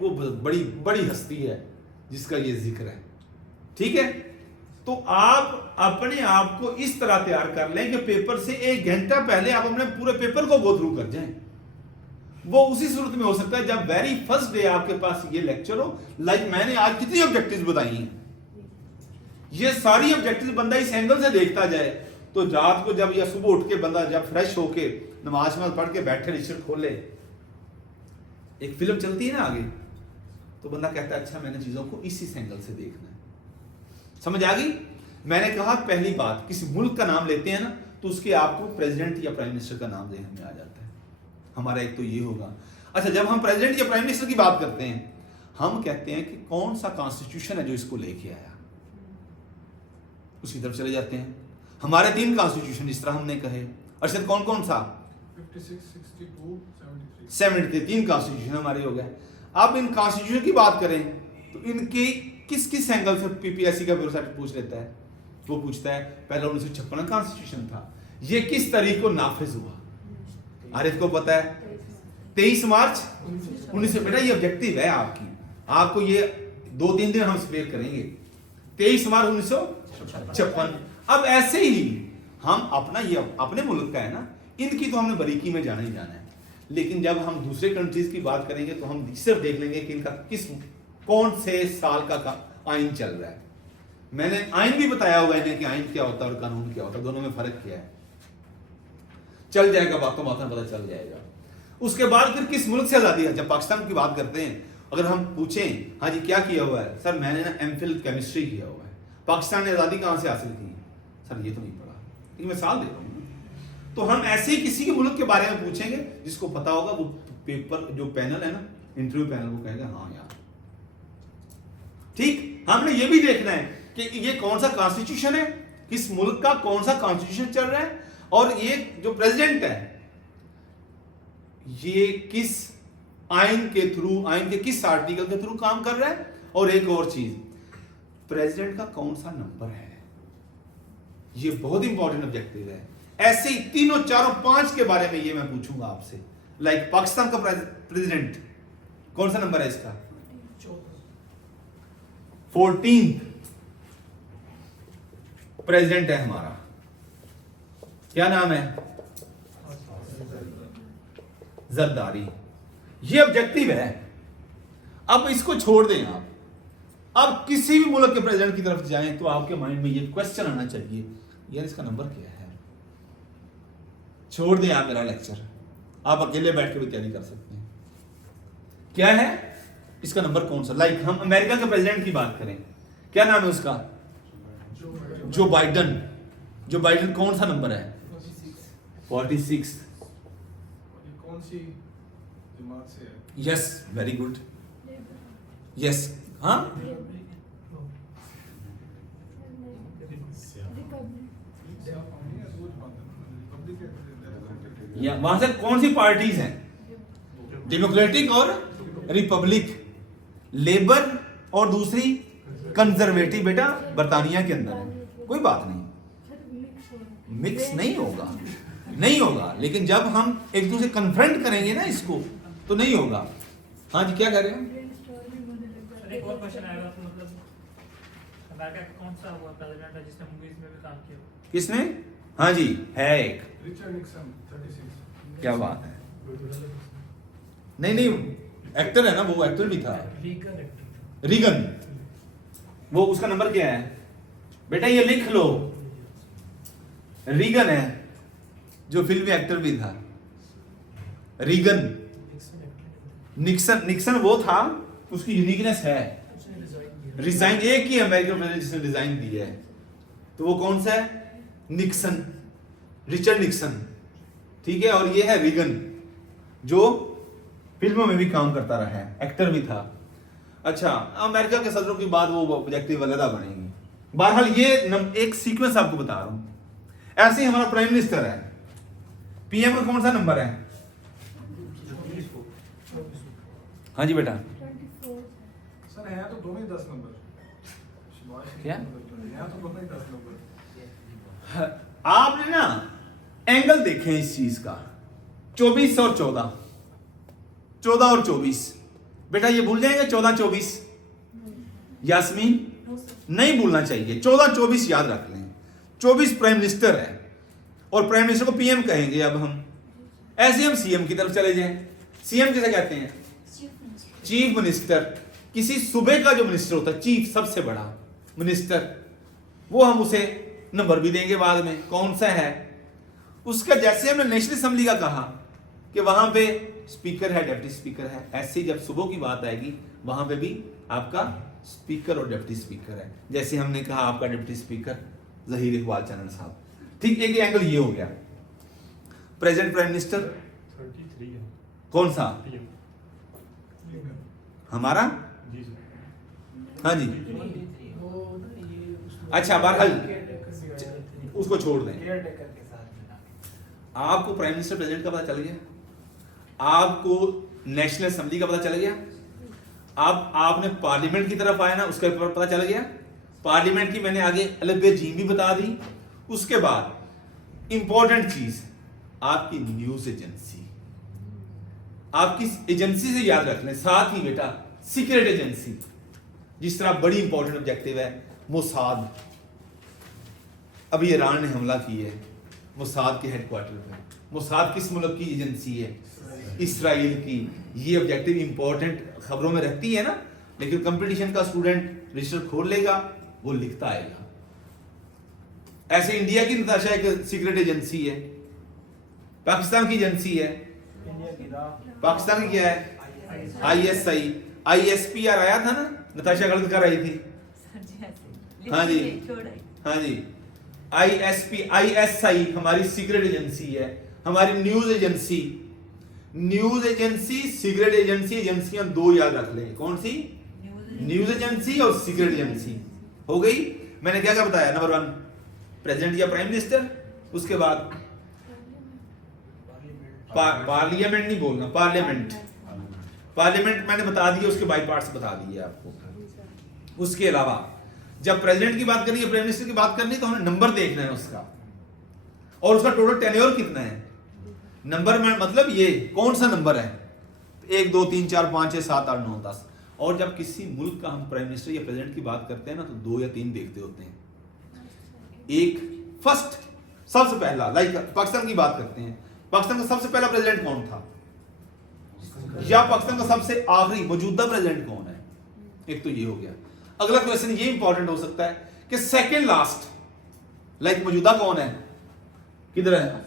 वो बड़ी बड़ी हस्ती है जिसका ये जिक्र है, ठीक है। तो आप अपने आप को इस तरह तैयार कर लें कि पेपर से 1 घंटा पहले आप अपने पूरे पेपर को गो थ्रू कर जाएं। वो उसी सूरत में हो सकता है जब वेरी फर्स्ट डे आपके पास ये लेक्चर हो। लाइक मैंने आज कितनी ऑब्जेक्टिव्स बताई हैं, ये सारी ऑब्जेक्टिव्स बंदा इस एंगल से देखता जाए, तो रात को जब या सुबह उठ के बंदा जब फ्रेश होके नमाज पढ़ के बैठे रजिस्टर खोले, एक फिल्म चलती है ना आगे, तो बंदा कहता है अच्छा मैंने चीजों को इसी एंगल से देखना है। समझ आ गई? मैंने कहा पहली बात, किसी मुल्क का नाम लेते हैं ना, तो उसके आपको प्रेसिडेंट या प्राइम मिनिस्टर का नाम ज़हन में आ जाता है। हमारा एक तो ये होगा। अच्छा, जब हम प्रेसिडेंट या प्राइम मिनिस्टर की बात करते हैं, हम कहते हैं कि कौन सा कॉन्स्टिट्यूशन है जो इसको लेके आया, उसकी तरफ चले जाते हैं। हमारे 3 कॉन्स्टिट्यूशन जिस तरह हमने कहे, अरशद कौन कौन सा? 56, 62, 73। 73 कॉन्स्टिट्यूशन हमारे हो गए। अब इन कॉन्स्टिट्यूशन की बात करें तो इनकी किस किस एंगल से पीपीएससी का वेबसाइट पूछ लेता है? वो पूछता है पहला 1956 कॉन्स्टिट्यूशन था, ये किस तारीख को नाफिज हुआ? आरिफ को पता है 23 मार्च 1900। बेटा ये ऑब्जेक्टिव है आपकी, आपको ये 2-3 दिन हम स्पेयर करेंगे। 23 मार्च 1956। अब ऐसे ही हम अपना ये अपने मुल्क का है ना, इनकी तो हमने बारीकी में जाना ही जाना है, लेकिन जब हम दूसरे कंट्रीज की बात करेंगे तो हम सिर्फ देख लेंगे कि इनका कौन से साल का आइन चल रहा है। मैंने आइन भी बताया हुआ है कि आइन क्या होता है और कानून क्या होता है, दोनों में फर्क क्या है, चल जाएगा, बातों बातों में पता चल जाएगा। उसके बाद फिर किस मुल्क से आजादी है, जब पाकिस्तान की बात करते हैं, अगर हम पूछें हाँ जी क्या किया हुआ है, सर मैंने ना एमफिल केमिस्ट्री किया हुआ है। पाकिस्तान ने आजादी कहां से हासिल की, सर ये तो नहीं पढ़ा, ये मिसाल दे रहा हूं। तो हम ऐसे ही किसी के मुल्क के बारे में पूछेंगे, जिसको पता होगा वो पेपर जो पैनल है ना, इंटरव्यू पैनल, वो कहेगा हाँ यार ठीक। हमने ये भी देखना है कि ये कौन सा कॉन्स्टिट्यूशन है, किस मुल्क का कौन सा कॉन्स्टिट्यूशन चल रहा है, और ये जो प्रेसिडेंट है ये किस आइन के थ्रू, आइन के किस आर्टिकल के थ्रू काम कर रहा है। और एक और चीज, प्रेसिडेंट का कौन सा नंबर है, ये बहुत इंपॉर्टेंट ऑब्जेक्टिव है। ऐसे ही 3, 4, 5 के बारे में ये मैं पूछूंगा आपसे। लाइक पाकिस्तान का प्रेसिडेंट कौन सा नंबर है इसका, 14th प्रेसिडेंट है हमारा, क्या नाम है, जरदारी। ये ऑब्जेक्टिव है। अब इसको छोड़ दें आप, अब किसी भी मुल्क के प्रेसिडेंट की तरफ जाएं तो आपके माइंड में ये क्वेश्चन आना चाहिए, यार इसका नंबर क्या है। छोड़ दें आप मेरा लेक्चर, आप अकेले बैठ के भी तैयारी कर सकते हैं। क्या है इसका नंबर कौन सा। लाइक हम अमेरिका के प्रेसिडेंट की बात करें, क्या नाम है उसका, जो बाइडन। जो बाइडन कौन सा नंबर है, 46। कौन सी जमात से है? यस वेरी गुड, यस हाँ या वहां से कौन सी पार्टीज हैं, डेमोक्रेटिक और रिपब्लिक, लेबर और दूसरी कंजर्वेटिव। बेटा बर्तानिया के अंदर है, कोई बात नहीं, मिक्स नहीं होगा, नहीं होगा, लेकिन जब हम एक दूसरे कन्फ्रंट करेंगे ना इसको तो नहीं होगा। हाँ जी क्या कह रहे हैं, एक और क्वेश्चन आएगा, तो मतलब अमेरिका का कौन सा हुआ प्रेसिडेंट है जिसने मूवीज में भी काम किया, किसने, हाँ जी है एक, रिचर्ड निक्सन 36। क्या बात है, नहीं नहीं एक्टर है ना, वो एक्टर भी था, रीगन। वो उसका नंबर क्या है बेटा, ये लिख लो, रीगन है, जो फिल्मी एक्टर भी था, रीगन। निक्सन, निक्सन वो था, उसकी यूनिकनेस है, रिजाइन, एक ही अमेरिकन प्रेसिडेंट जिसने रिजाइन दिया है, तो वो कौन सा है, निक्सन, रिचर्ड निक्सन, ठीक है। और ये है रीगन, जो फिल्मों में भी काम करता रहा है, एक्टर भी था। अच्छा, अमेरिका के सदरों की बात वो ऑब्जेक्टिव वगैरह बनेंगी। बहरहाल ये एक सीक्वेंस आपको बता रहा हूं। ऐसे ही हमारा प्राइम मिनिस्टर है, पीएम का कौन सा नंबर है, हाँ जी बेटा, सर है तो दोनों ही 10 नंबर, क्या? है तो दोनों ही 10 नंबर। आपने ना एंगल देखे इस चीज का, 24 और 14, 14 और 24। बेटा ये भूल जाएंगे 14, 24, यास्मीन नहीं भूलना चाहिए, 14, 24 याद रख लें। 24 प्राइम मिनिस्टर है, और प्राइम मिनिस्टर को पीएम कहेंगे। अब हम ऐसे हम सीएम की तरफ चले जाएं। सीएम किसे कहते हैं, चीफ मिनिस्टर। किसी सूबे का जो मिनिस्टर होता है, चीफ सबसे बड़ा मिनिस्टर, वो हम उसे नंबर भी देंगे बाद में, कौन सा है उसका। जैसे हमने नेशनल असेंबली का कहा कि वहां पे स्पीकर है, डिप्टी स्पीकर है, ऐसे ही जब सुबह की बात आएगी वहां पे भी आपका स्पीकर और डिप्टी स्पीकर है। जैसे हमने कहा आपका deputy speaker Zaheer Iqbal channel साहब, ठीक। एक एंगल ये हो गया। प्रेजेंट प्राइम मिनिस्टर 33 है कौन सा, लिंकन। हमारा, जी सर। हाँ जी, अच्छा बहरहाल उसको छोड़ दें। आपको प्राइम मिनिस्टर प्रेसिडेंट का पता चल गया, आपको नेशनल असेंबली का पता चल गया, अब आपने पार्लियामेंट की तरफ आया ना, उसका पता चल गया। पार्लियामेंट की मैंने आगे अलग जीम भी बता दी। उसके बाद इंपॉर्टेंट चीज आपकी न्यूज एजेंसी, आपकी एजेंसी से याद रख लें, साथ ही बेटा सीक्रेट एजेंसी। जिस तरह बड़ी इंपॉर्टेंट ऑब्जेक्टिव है मोसाद, अभी ईरान ने हमला किया है मोसाद के हेडक्वार्टर पे। मोसाद किस मुल्क की एजेंसी है? इसराइल की। ये ऑब्जेक्टिव इंपॉर्टेंट खबरों में रहती है ना, लेकिन कंपटीशन का स्टूडेंट रजिस्टर खोल लेगा, वो लिखता आएगा। ऐसे इंडिया की नताशा एक सीक्रेट एजेंसी है, पाकिस्तान की एजेंसी है। पाकिस्तान की क्या है? ISI। ISPR आया था ना, नताशा गलत कर रही थी। हाँ जी, हाँ जी। ISI हमारी सीक्रेट एजेंसी है, हमारी news agency. News agency, secret agency, एजेंसियां दो याद रख लें। कौन सी? न्यूज एजेंसी और सीक्रेट एजेंसी। हो गई। मैंने क्या क्या बताया? नंबर 1 प्रेसिडेंट या प्राइम मिनिस्टर, उसके बाद पार्लियामेंट नहीं बोलना, पार्लियामेंट। पार्लियामेंट मैंने बता दिया, उसके बाई पार्ट्स बता दिए आपको। उसके अलावा जब प्रेसिडेंट की बात करनी है, प्राइम मिनिस्टर की बात करनी है, तो हमें नंबर देखना है उसका, और उसका टोटल टेन्योर कितना है। नंबर में मतलब ये कौन सा नंबर है, 1 2 3 4 5 6 7 8 9 10। और जब किसी मुल्क का हम प्राइम मिनिस्टर या प्रेसिडेंट की बात करते हैं ना, तो 2 या 3 देखते होते हैं। एक फर्स्ट, सबसे पहला, लाइक पाकिस्तान की बात करते हैं, पाकिस्तान का सबसे पहला प्रेसिडेंट कौन था, या पाकिस्तान का सबसे आखिरी मौजूदा प्रेसिडेंट कौन है। एक तो ये हो गया। अगला क्वेश्चन ये इंपॉर्टेंट हो सकता है कि सेकंड लास्ट, लाइक मौजूदा कौन है, किधर है,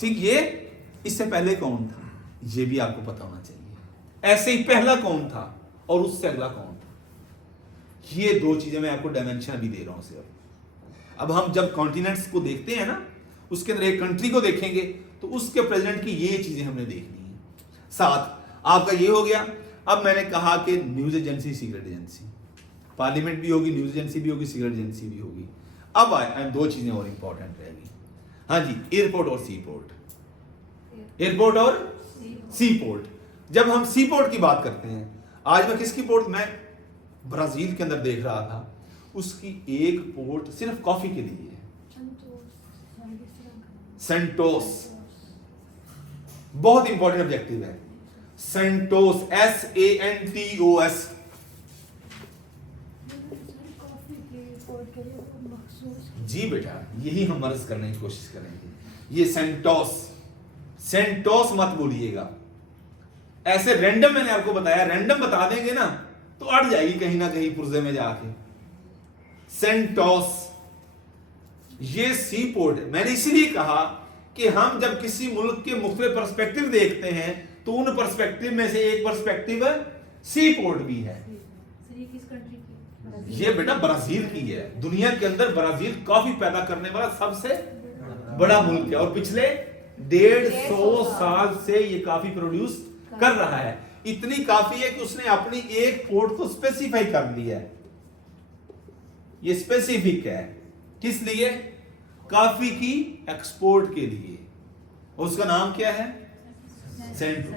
ठीक। ये इससे पहले कौन था, ये भी आपको पता होना चाहिए। ऐसे ही पहला कौन था और उससे अगला कौन था। ये 2 चीजें मैं आपको डायमेंशन अभी दे रहा हूं सिर्फ। अब हम जब कॉन्टिनेंट्स को देखते हैं ना, उसके अंदर एक कंट्री को देखेंगे, तो उसके प्रेसिडेंट की ये चीजें हमने देखनी है। साथ आपका ये हो गया। अब मैंने कहा कि news agency, secret agency, parliament भी होगी, न्यूज एजेंसी भी होगी, सीक्रेट एजेंसी भी होगी। अब 2 चीजें और इंपॉर्टेंट रहेगी। हाँ जी, एयरपोर्ट और सी पोर्ट। एयरपोर्ट और सी पोर्ट। जब हम सी पोर्ट की बात करते हैं, आज मैं किसकी पोर्ट, मैं ब्राजील के अंदर देख रहा था, उसकी एक पोर्ट सिर्फ कॉफी के लिए है, सेंटोस। बहुत इंपॉर्टेंट ऑब्जेक्टिव है सेंटोस, SANTOS। जी बेटा, यही हम मर्ज करने की कोशिश करेंगे। ये सेंटोस, सेंटोस मत बोलिएगा। ऐसे रैंडम मैंने आपको बताया, रैंडम बता देंगे ना तो अड़ जाएगी कहीं ना कहीं पुर्जे में जाके। सेंटोस, ये सी पोर्ट। मैंने इसीलिए कहा कि हम जब किसी मुल्क के मुख्तलिफ पर्सपेक्टिव देखते हैं, तो उन पर्सपेक्टिव में से एक पर्सपेक्टिव सी पोर्ट भी है। ये बेटा ब्राजील की है। दुनिया के अंदर ब्राजील कॉफी पैदा करने वाला सबसे बड़ा मुल्क है, और पिछले 150 साल से ये कॉफी प्रोड्यूस कर रहा है। इतनी काफी है कि उसने अपनी एक पोर्ट को स्पेसिफाई कर दिया है। ये स्पेसिफिक है किस लिए, कॉफी की एक्सपोर्ट के लिए। उसका नाम क्या है, सेंटो।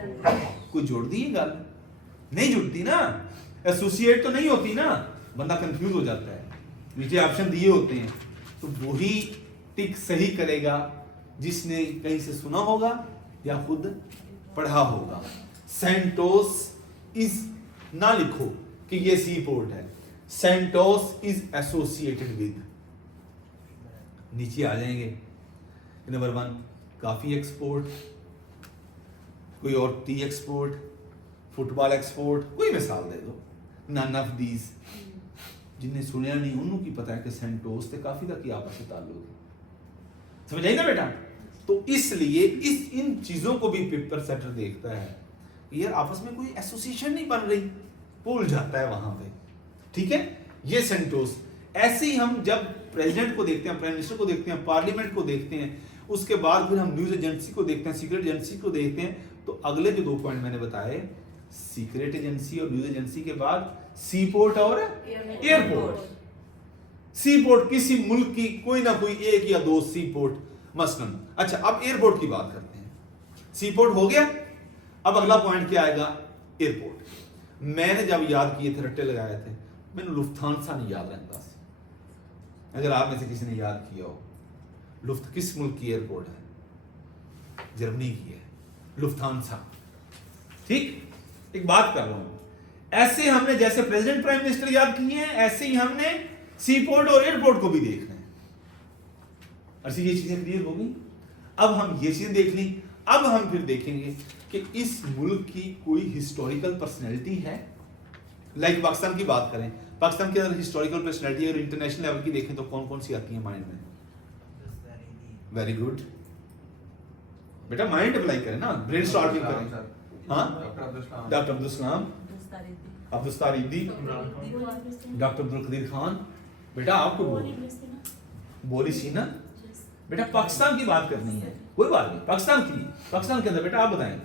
कोई जोड़ दी है गल, नहीं जुड़ती ना, एसोसिएट तो नहीं होती ना, बंदा कंफ्यूज हो जाता है। नीचे ऑप्शन दिए होते हैं, तो वही टिक सही करेगा जिसने कहीं से सुना होगा या खुद पढ़ा होगा। सेंटोस इज, ना लिखो कि ये सी पोर्ट है, सेंटोस इज एसोसिएटेड विद। नीचे आ जाएंगे। नंबर 1 कॉफी एक्सपोर्ट, कोई और टी एक्सपोर्ट, फुटबॉल एक्सपोर्ट, कोई मिसाल दे दो। None of these. जिन्हें सुनिया नहीं उन्होंने की पता है कि सेंटोस से काफी तक की आपस में ताल्लुक है। समझ आई ना बेटा। तो इसलिए इन चीजों को भी पेपर सेटर देखता है, यार आपस में कोई एसोसिएशन नहीं बन रही, भूल जाता है वहां पे। ठीक है, ये सेंटोस। ऐसे ही हम जब प्रेसिडेंट को देखते हैं, प्राइम मिनिस्टर को देखते हैं, पार्लियामेंट को देखते हैं, उसके बाद फिर हम न्यूज एजेंसी को देखते हैं, सीक्रेट एजेंसी को देखते हैं, तो अगले जो 2 पॉइंट मैंने बताए, सीक्रेट एजेंसी और न्यूज एजेंसी के बाद सी पोर्ट और एयरपोर्ट। सी पोर्ट किसी मुल्क की कोई ना कोई 1 या 2 सी पोर्ट मसलन। अच्छा, अब एयरपोर्ट की बात करते हैं। सी पोर्ट हो गया, अब अगला पॉइंट क्या आएगा, एयरपोर्ट। मैंने जब याद किए थे, रट्टे लगाए थे, मैंने लुफ्थांसा नहीं याद रहता। अगर आप में से किसी ने याद किया हो, लुफ्थ किस मुल्क की एयरपोर्ट है, जर्मनी की है, लुफ्थांसा। ठीक, एक बात कर रहा हूं, ऐसे हमने जैसे प्रेसिडेंट प्राइम मिनिस्टर याद किए हैं, ऐसे ही हमने सी पोर्ट और एयरपोर्ट को भी देखना है। अच्छा, ये चीजें क्लियर हो गई। अब हम ये चीजें देख ली, अब हम फिर देखेंगे कि इस मुल्क की कोई हिस्टोरिकल पर्सनैलिटी है। लाइक पाकिस्तान की बात करें, पाकिस्तान के अंदर हिस्टोरिकल पर्सनैलिटी और इंटरनेशनल लेवल की देखें तो कौन कौन सी आती है माइंड में? वेरी गुड बेटा, माइंड अप्लाई करें ना, ब्रेन स्टॉर्मिंग करें। हाँ, डॉक्टर अब्दुल सलाम, अब्दुल सत्तार, डॉक्टर अब्दुल कदीर खान। बेटा आपको बोली सी ना बेटा, पाकिस्तान की बात करनी है, कोई बात नहीं, पाकिस्तान के अंदर बेटा आप बताएं।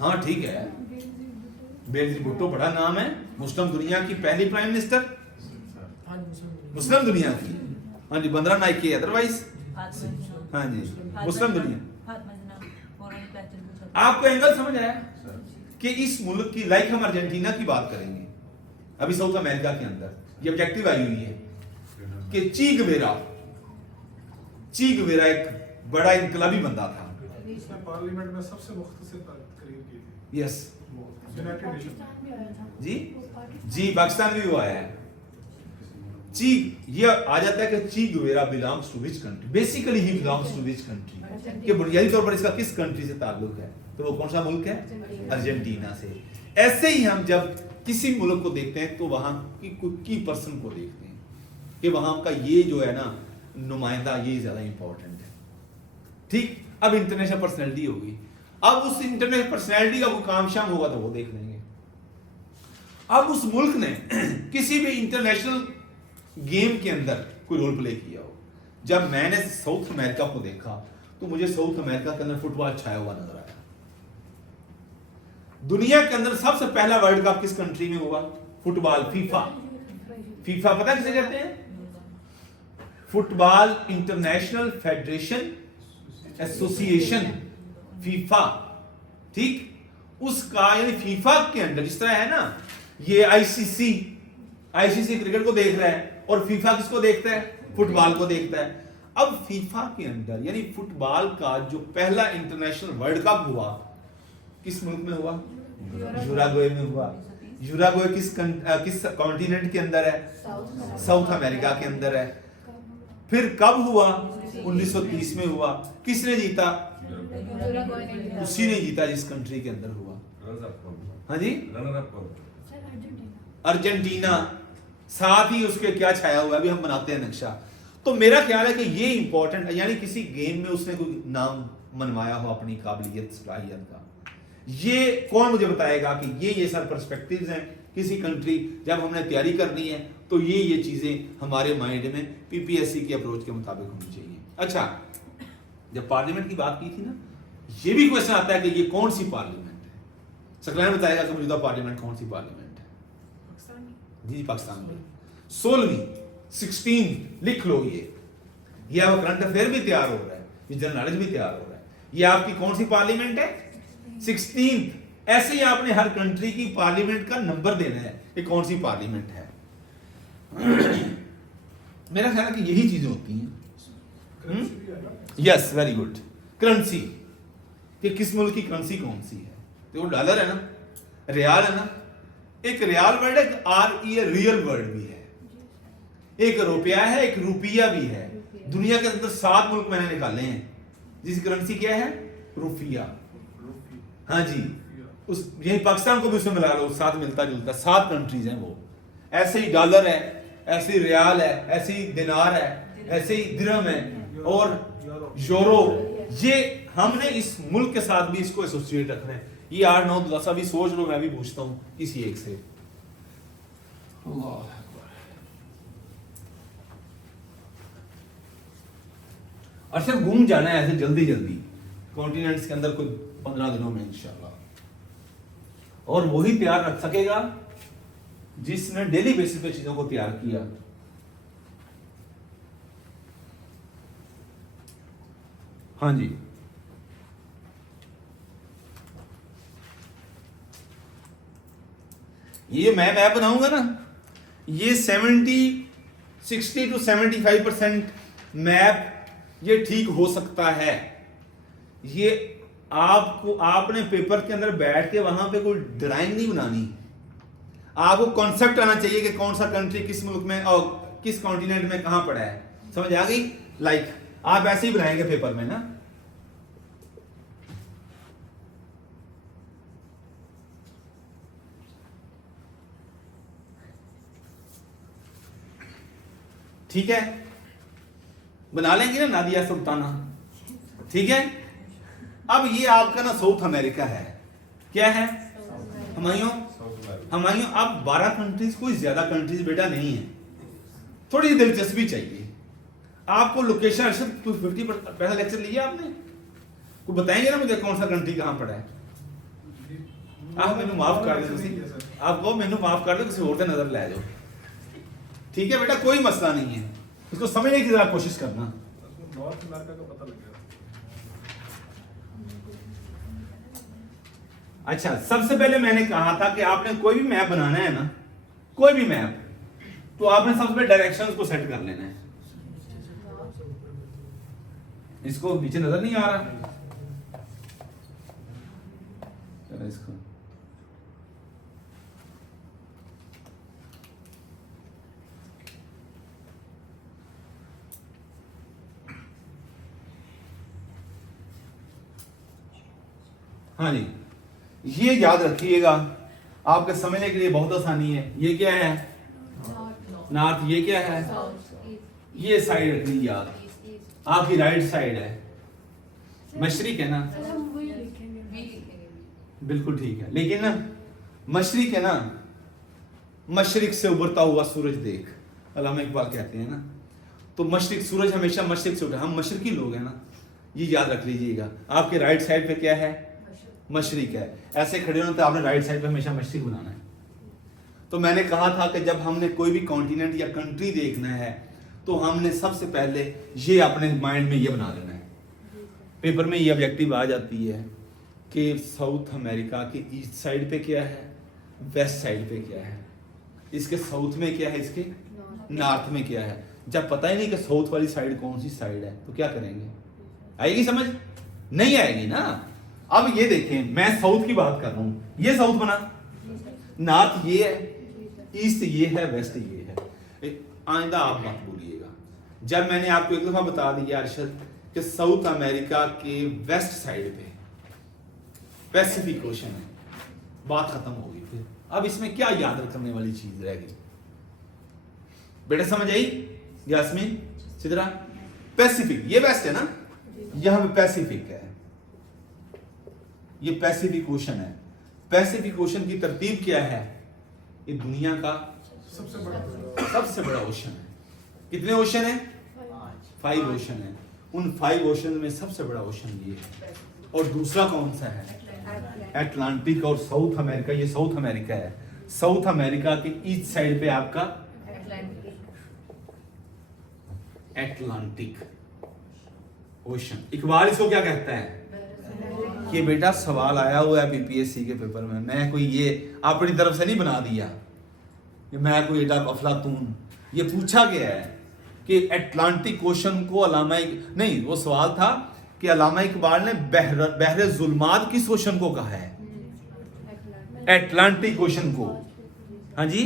हाँ ठीक है, बेनजीर भुट्टो बड़ा नाम है, मुस्लिम दुनिया की पहली प्राइम मिनिस्टर, मुस्लिम दुनिया की। हाँ जी, 15 नाइकी अदरवाइज। हाँ जी, मुस्लिम दुनिया। आपको एंगल समझ आया कि इस मुल्क की, लाइक हम अर्जेंटीना की बात करेंगे अभी साउथ अमेरिका के अंदर, ये ऑब्जेक्टिव आई हुई है कि चे गुवेरा एक बड़ा इनकलाबी बंदा था। उसने पार्लियामेंट में सबसे मुख्तसर तकरीर की थी। यस यूनाइटेड नेशन जी, पाकिस्तान में भी वो आया है। ची ये आ जाता है कि Che Guevara belongs to which country, basically he belongs to which country, कि बुनियादी तौर पर इसका किस कंट्री से ताल्लुक है, तो वो कौन सा मुल्क है? अर्जेंटीना से। ऐसे ही हम जब किसी मुल्क को देखते हैं तो वहां की पर्सन को देखते हैं कि वहां का ये जो है ना नुमाइंदा, ये ज्यादा इंपॉर्टेंट है। ठीक, अब इंटरनेशनल पर्सनैलिटी होगी, अब उस इंटरनेशनल पर्सनैलिटी का वो काम शाम होगा तो वो देख लेंगे। अब उस मुल्क ने किसी भी इंटरनेशनल गेम के अंदर कोई रोल प्ले किया हो। जब मैंने साउथ अमेरिका को देखा तो मुझे साउथ अमेरिका के अंदर फुटबॉल छाया हुआ नजर आया। दुनिया के अंदर सबसे पहला वर्ल्ड कप किस कंट्री में हुआ? Football, FIFA. फीफा पता किसे कहते हैं? Football international federation association, FIFA. ठीक, उसका यानी फीफा के अंदर जिस तरह है ना, ये आईसीसी क्रिकेट को देख रहा है और फीफा किसको देखता है? फुटबॉल को देखता है। अब फीफा के अंदर यानी फुटबॉल का जो पहला इंटरनेशनल वर्ल्ड कप हुआ किस मुल्क में हुआ? यूराग्वे में हुआ। यूराग्वे किस कॉन्टिनेंट के अंदर है? साउथ अमेरिका के अंदर है। फिर कब हुआ? 1930 में हुआ। किसने जीता? उसी ने जीता जिस कंट्री के अंदर हुआ। हाँ जी, अर्जेंटीना। साथ ही उसके क्या छाया हुआ है, अभी हम बनाते हैं नक्शा। तो मेरा ख्याल है कि ये इंपॉर्टेंट है, यानी किसी गेम में उसने कोई नाम मनवाया हो अपनी काबिलियत सलाहियत का। ये कौन मुझे बताएगा कि ये सब पर्सपेक्टिव्स हैं किसी कंट्री, जब हमने तैयारी करनी है तो ये चीजें हमारे माइंड में पीपीएससी के अप्रोच के मुताबिक होनी चाहिए। अच्छा, जब पार्लियामेंट की बात की थी ना, ये भी क्वेश्चन आता है कि ये कौन सी पार्लियामेंट है? सकलैन बताएगा कि मौजूदा पार्लियामेंट कौन सी पार्लियामेंट है? जी, पाकिस्तान में 16वीं 16 लिख लो। ये अब करंट अफेयर भी तैयार हो रहा है, ये जनरल नॉलेज भी तैयार हो रहा है। ये आपकी कौन सी पार्लियामेंट है? 16। ऐसे ही आपने हर कंट्री की पार्लियामेंट का नंबर देना है कि कौन सी पार्लियामेंट है। मेरा ख्याल है कि यही चीजें होती हैं। Yes, very good. करेंसी, कि किस मुल्क की करेंसी कौन सी है? तो वो डॉलर है ना, रियाल है ना। एक रियाल वर्ड है, RE रियल वर्ड भी है। एक रुपया है, एक रुपया भी है। दुनिया के अंदर 7 मुल्क मैंने निकाले हैं जिसकी करेंसी क्या है? रुपया। हाँ जी, उस यही पाकिस्तान को भी उसमें मिला लो, 7 मिलता जुलता 7 कंट्रीज हैं वो। ऐसे ही डॉलर है, ऐसे ही रियाल है, ऐसे ही दिनार है, ऐसे ही दिरहम है और यूरो। ये हमने इस मुल्क के साथ भी इसको एसोसिएट रखना है। ये 8 9 10 अभी सोच लो, मैं भी पूछता हूं किसी एक से। अच्छा, घूम जाना है ऐसे जल्दी जल्दी कॉन्टिनेंट्स के अंदर कोई 15 दिनों में इंशाल्लाह। और वही तैयार रख सकेगा जिसने डेली बेसिस पे चीजों को तैयार किया। हाँ जी, ये मैं बनाऊंगा ना, ये 60 to 75% मैप ये ठीक हो सकता है। ये आपको आपने पेपर के अंदर बैठ के वहां पे कोई ड्राइंग नहीं बनानी, आपको कॉन्सेप्ट आना चाहिए कि कौन सा कंट्री किस मुल्क में और किस कॉन्टिनेंट में कहां पड़ा है। समझ आ गई? लाइक आप ऐसे ही बनाएंगे पेपर में ना, ठीक है, बना लेंगे ना नादिया सुल्ताना, ठीक है। अब ये आपका ना साउथ अमेरिका है, क्या है हमायूं? हमायूं अब 12 कंट्रीज, कोई ज्यादा कंट्रीज बेटा नहीं है, थोड़ी दिलचस्पी चाहिए आपको। लोकेशन 250 पैसा लेक्चर लिया आपने, को बताएंगे ना मुझे कौन सा कंट्री कहां पड़ा है? आप मैंने माफ कर दो, आपको मैंने माफ कर दो, किसी और से नजर ले जाओ, ठीक है बेटा, कोई मसला नहीं है, इसको समझने की जरा कोशिश करना। नॉर्थ अमेरिका का पता लग गया। अच्छा, सबसे पहले मैंने कहा था कि आपने कोई भी मैप बनाना है ना, कोई भी मैप, तो आपने सबसे पहले डायरेक्शंस को सेट कर लेना है। इसको नीचे नजर नहीं आ रहा, चलो इसको हाँ जी, ये याद रखिएगा, आपके समझने के लिए बहुत आसानी है। ये क्या है? नॉर्थ। ये क्या है? ये साइड रखनी याद, आपकी राइट साइड है, मशरिक है ना, बिल्कुल ठीक है। लेकिन ना मशरिक है ना, मशरिक से उभरता हुआ सूरज देख, अल्लामा इकबाल कहते हैं ना, तो मशरिक, सूरज हमेशा मशरिक से उठा, हम मशरकी लोग हैं ना, ये याद रख लीजिएगा। आपके राइट साइड पे क्या है? मशरिक है। ऐसे खड़े होना तो आपने राइट साइड पे हमेशा मशरिक बनाना है। तो मैंने कहा था कि जब हमने कोई भी कॉन्टिनेंट या कंट्री देखना है तो हमने सबसे पहले ये अपने माइंड में ये बना लेना है। पेपर में ये ऑब्जेक्टिव आ जाती है कि साउथ अमेरिका के ईस्ट साइड पे क्या है, वेस्ट साइड पे क्या है, इसके साउथ में क्या है, इसके नॉर्थ में क्या है। जब पता ही नहीं कि साउथ वाली साइड कौन सी साइड है तो क्या करेंगे? आएगी समझ? नहीं आएगी ना। अब ये देखें, मैं साउथ की बात कर रहा हूं, ये साउथ बना, नॉर्थ ये है, ईस्ट ये है, वेस्ट ये है। आइंदा आप मत भूलिएगा, जब मैंने आपको एक दफा बता दिया अरशद कि साउथ अमेरिका के वेस्ट साइड पे पैसिफिक ओशन है, बात खत्म होगी। फिर अब इसमें क्या याद रखने वाली चीज रह गई बेटा? समझ आई यास्मीन, सिद्रा? पैसिफिक, ये वेस्ट है ना, यहां पे पैसिफिक है, ये पैसिफिक ओशन है। पैसिफिक ओशन की तरतीब क्या है? ये दुनिया का सबसे बड़ा ओशन है। कितने ओशन है? 5 ओशन है। उन 5 ओशन में सबसे बड़ा ओशन ये है। और दूसरा कौन सा है? अटलांटिक। और साउथ अमेरिका, ये साउथ अमेरिका है, साउथ अमेरिका के ईस्ट साइड पे आपका अटलांटिक ओशन। इकबाल इसको क्या कहता है? कि बेटा सवाल आया हुआ है बीपीएससी के पेपर में, मैं कोई ये अपनी तरफ से नहीं बना दिया कि मैं कोई एडा अफलातून, ये पूछा गया है कि अटलांटिक ओशन को नहीं, वो सवाल था कि अल्लामा इकबाल ने बहरे जुल्मात किस ओशन को कहा है? अटलांटिक ओशन को। हाँ जी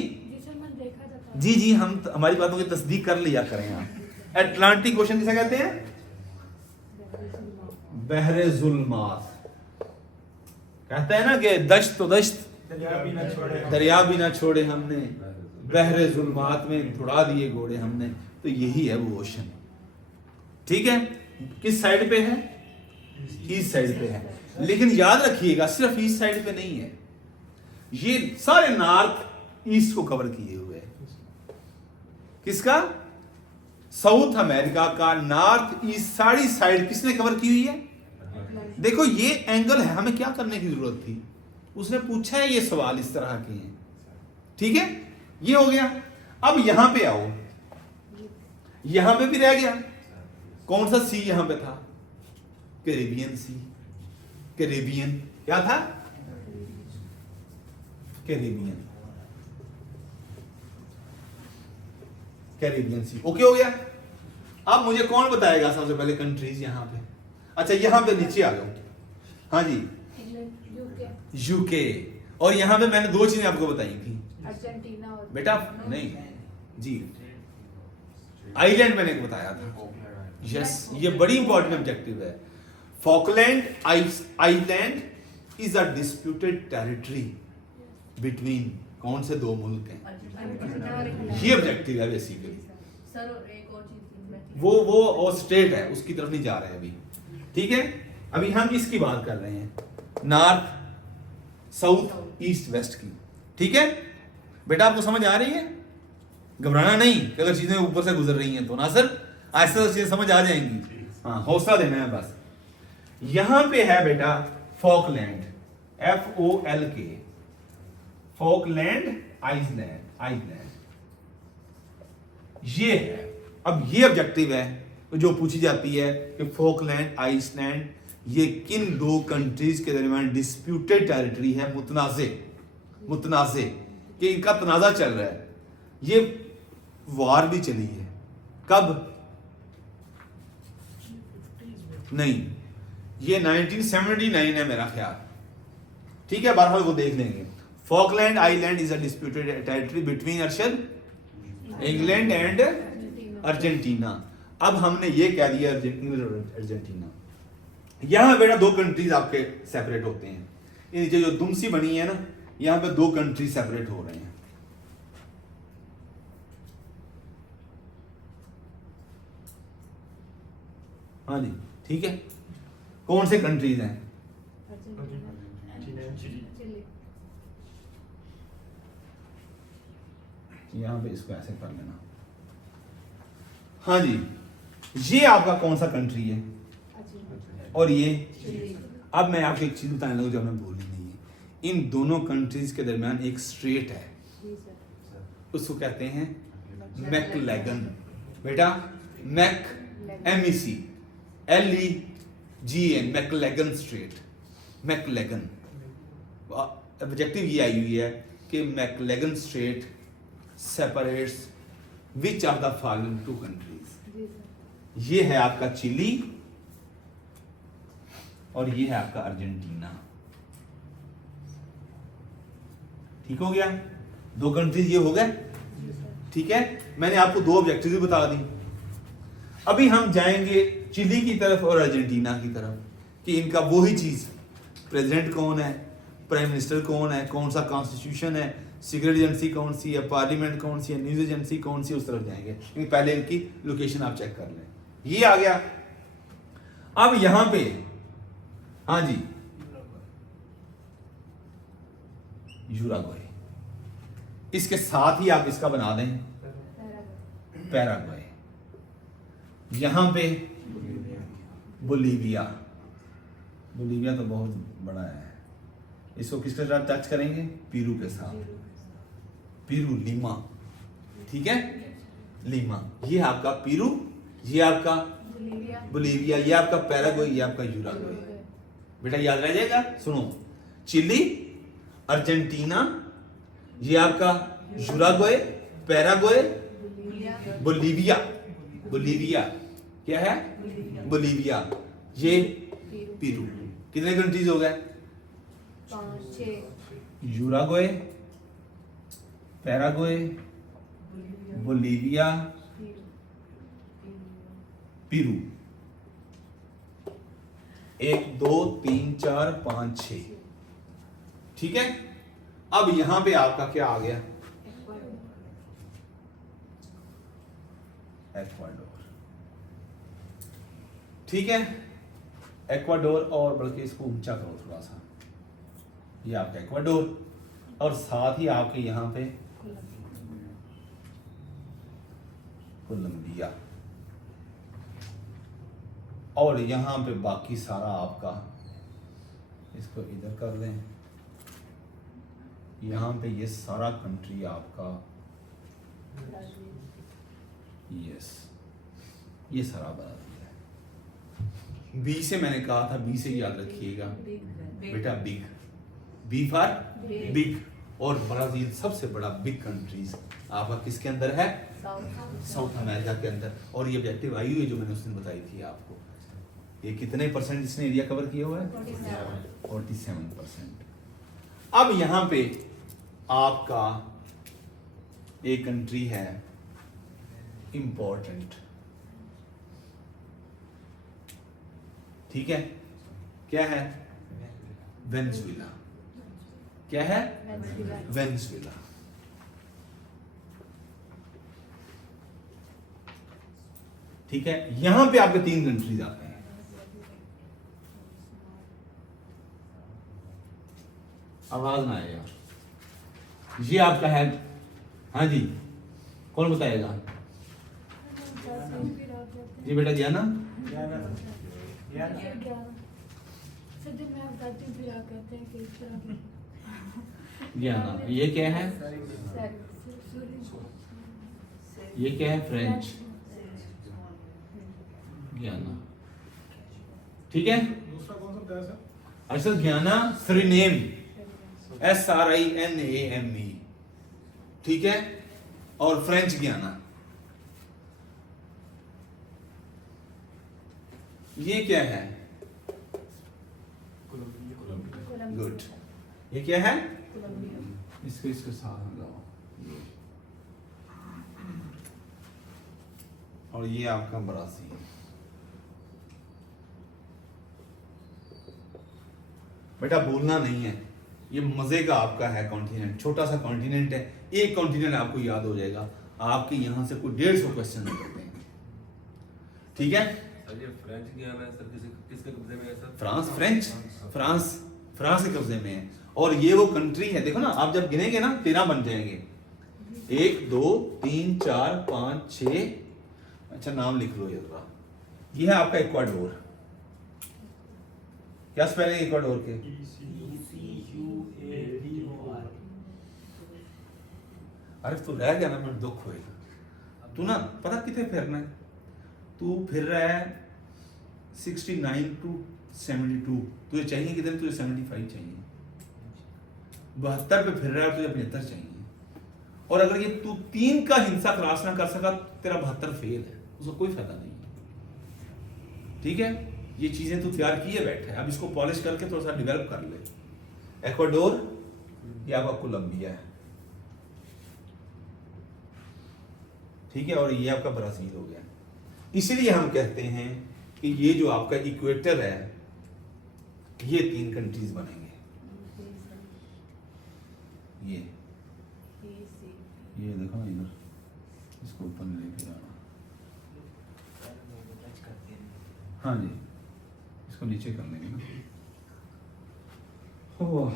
जी जी, हम हमारी बातों की तस्दीक कर लिया करें आप। अटलांटिक ओशन किसे कहते हैं? बहरे जुल्मात। कहते हैं ना कि दश्त तो दश्त, दरिया भी ना छोड़े हमने, बहरे जुल्मात में उड़ा दिए घोड़े हमने। तो यही है वो ओशन, ठीक है। किस साइड पे है? ईस्ट साइड पे है। लेकिन याद रखिएगा सिर्फ ईस्ट साइड पे नहीं है, ये सारे नॉर्थ ईस्ट को कवर किए हुए है। किसका? साउथ अमेरिका का नॉर्थ ईस्ट सारी साइड किसने कवर की हुई है? देखो ये एंगल है, हमें क्या करने की जरूरत थी? उसने पूछा है, ये सवाल इस तरह के हैं, ठीक है। ये हो गया। अब यहां पे आओ, यहां पे भी रह गया कौन सा सी? यहां पे था कैरेबियन सी। कैरेबियन क्या था? Caribbean, Caribbean sea. ओके हो गया। अब मुझे कौन बताएगा सबसे पहले कंट्रीज यहां पे? अच्छा यहां पे नीचे आ जाओ, हाँ जी, यूके। और यहाँ पे मैंने दो चीजें आपको बताई थी अर्जेंटीना और बेटा, नहीं जी, आइलैंड मैंने बताया था। यस, ये बड़ी इंपॉर्टेंट ऑब्जेक्टिव है। Falkland island is a disputed territory between कौन से दो मुल्क हैं, ये ऑब्जेक्टिव है बेसिकली। सर और एक और चीज वो स्टेट है, उसकी तरफ नहीं जा रहे अभी, ठीक है। अभी हम इसकी बात कर रहे हैं, नॉर्थ साउथ ईस्ट वेस्ट की, ठीक है बेटा। आपको समझ आ रही है? घबराना नहीं कि अगर चीजें ऊपर से गुजर रही हैं तो ना सर, ऐसे तो चीजें समझ आ जाएंगी। हाँ, हौसला देना है बस। यहां पे है बेटा फॉकलैंड, FOLK, फॉकलैंड आइलैंड, ये है। अब ये ऑब्जेक्टिव है जो पूछी जाती है कि फॉकलैंड आइलैंड ये किन दो कंट्रीज के दरमियान डिस्प्यूटेड टेरिटरी है, मुतनाज़े कि इनका तनाजा चल रहा है। ये वार भी चली है, कब? नहीं, ये 1979 है मेरा ख्याल, ठीक है। बहरहाल वो देख लेंगे। Falkland island is a disputed territory between Arshad England and Argentina. अब हमने ये कह दिया इंग्लैंड और अर्जेंटीना। यहां बेटा दो कंट्रीज आपके सेपरेट होते हैं। ये नीचे जो दुमसी बनी है ना, यहां पे दो कंट्री सेपरेट हो रहे हैं। हाँ जी, ठीक है। कौन से कंट्रीज हैं? Argentina, Chile. यहां पे इसको ऐसे कर लेना। हाँ जी, ये आपका कौन सा कंट्री है और ये? अब मैं आपको एक चीज बताने लगा जो हमें भूलनी नहीं है। इन दोनों कंट्रीज के दरमियान एक स्ट्रेट है, उसको कहते हैं मैकलेगन। बेटा MEC LEGN, Magellan strait. Magellan objective ये आई हुई है कि Magellan strait separates which of the following two countries. ये है आपका चिली और ये है आपका अर्जेंटीना, ठीक हो गया। दो कंट्रीज ये हो गए, ठीक है। मैंने आपको दो ऑब्जेक्टिव भी बता दी। अभी हम जाएंगे चिली की तरफ और अर्जेंटीना की तरफ कि इनका वही चीज, प्रेसिडेंट कौन है, प्राइम मिनिस्टर कौन है, कौन सा कॉन्स्टिट्यूशन है, सीक्रेट एजेंसी कौन सी है, पार्लियामेंट कौन सी है, न्यूज एजेंसी कौन सी, उस तरफ जाएंगे। लेकिन पहले इनकी लोकेशन आप चेक कर लें। ये आ गया। अब यहां पे हाँ जी, यूराग्वे, इसके साथ ही आप इसका बना दें पैराग्वे। यहां पे बोलीविया, बोलीविया तो बहुत बड़ा है। इसको किसके साथ टच करेंगे? पेरू के साथ। पेरू, लीमा, ठीक है, लीमा। ये आपका पेरू, ये आपका बोलीविया, ये आपका पैराग्वे, ये आपका यूराग्वे। बेटा याद रह जाएगा। सुनो, चिली, अर्जेंटीना, ये आपका यूराग्वे, पैराग्वे, बोलीविया। बोलीविया क्या है? बोलीविया। ये पेरू। कितने कंट्रीज हो गए? 5-6। यूराग्वे, पैराग्वे, बोलीविया, पेरू। 1 2 3 4 5 6, ठीक है। अब यहां पे आपका क्या आ गया? एक्वाडोर, ठीक है। एक्वाडोर, और बल्कि इसको ऊंचा करो थोड़ा सा। ये आपका एक्वाडोर, और साथ ही आपके यहां पे कोलंबिया, और यहां पे बाकी सारा आपका, इसको इधर कर दें, यहां पे ये सारा कंट्री आपका, यस, ये सारा बना दिया है। बी से मैंने कहा था, बी से याद रखिएगा बेटा, बिग, बी फॉर बिग। और ब्राजील सबसे बड़ा बिग कंट्रीज आपका किसके अंदर है? साउथ अमेरिका के अंदर। और ये ऑब्जेक्टिव आई हुई है जो मैंने उस दिन बताई थी आपको। ये कितने परसेंट इसने एरिया कवर किया हुआ है? 47%। अब यहां पे आपका एक कंट्री है इंपॉर्टेंट, ठीक है, क्या है? वेनेजुएला। क्या है? वेनेजुएला। ठीक है, यहां पे आपके 3 कंट्रीज आते हैं। आवाज ना आए यार। ये आपका है, हाँ जी, कौन बताएगा? जी बेटा, दिया ना? ज्ञाना। ये क्या है? ये क्या है? फ्रेंच। ज्ञाना, ठीक है। दूसरा कौन सा बताया सर? असल ज्ञाना सरीनेम, SRINAME, ठीक है, और फ्रेंच ज्ञाना। ये क्या है? गुड। ये क्या है? इसको इसके साथ लगाओ। और ये आपका ब्राजील। बेटा भूलना नहीं है, ये मजे का आपका है कॉन्टिनेंट, छोटा सा कॉन्टिनेंट है। एक कॉन्टिनेंट आपको याद हो जाएगा, आपके यहां से कोई 150 क्वेश्चन निकलते हैं, ठीक है। सर ये फ्रेंच गियाना है सर, किसके कब्जे में है सर? फ्रांस, फ्रांस के कब्जे में है। और ये वो कंट्री है, देखो ना, आप जब गिनेंगे ना 13 बन जाएंगे। 1 2 3 4 5 6। अच्छा नाम लिख लो ये जरा। ये है आपका इक्वाडोर। क्या स्पेलिंग है इक्वाडोर के? अरे तू रह गया ना, मेरे दुख होएगा। तू ना पता कितने फिरना है, तू फिर रहा है 69 to 72। तुझे चाहिए कितने? तुझे 75 चाहिए। 72 पे फिर रहा है, तुझे 75 चाहिए। और अगर ये तू 3 का हिंसा क्रॉस ना कर सका, तेरा 72 फेल है, उसका कोई फायदा नहीं है, ठीक है। ये चीजें तू तैयार किए बैठे, अब इसको पॉलिश करके थोड़ा सा डेवलप कर ले। इक्वाडोर, ये आपका कोलंबिया है, ठीक है, और ये आपका ब्राजील हो गया। इसीलिए हम कहते हैं कि ये जो आपका इक्वेटर है, ये 3 कंट्रीज बनेंगे। ये देखो ना इधर, इसको ऊपर लेके जाना। हाँ जी, इसको नीचे कर लेंगे ना। ओह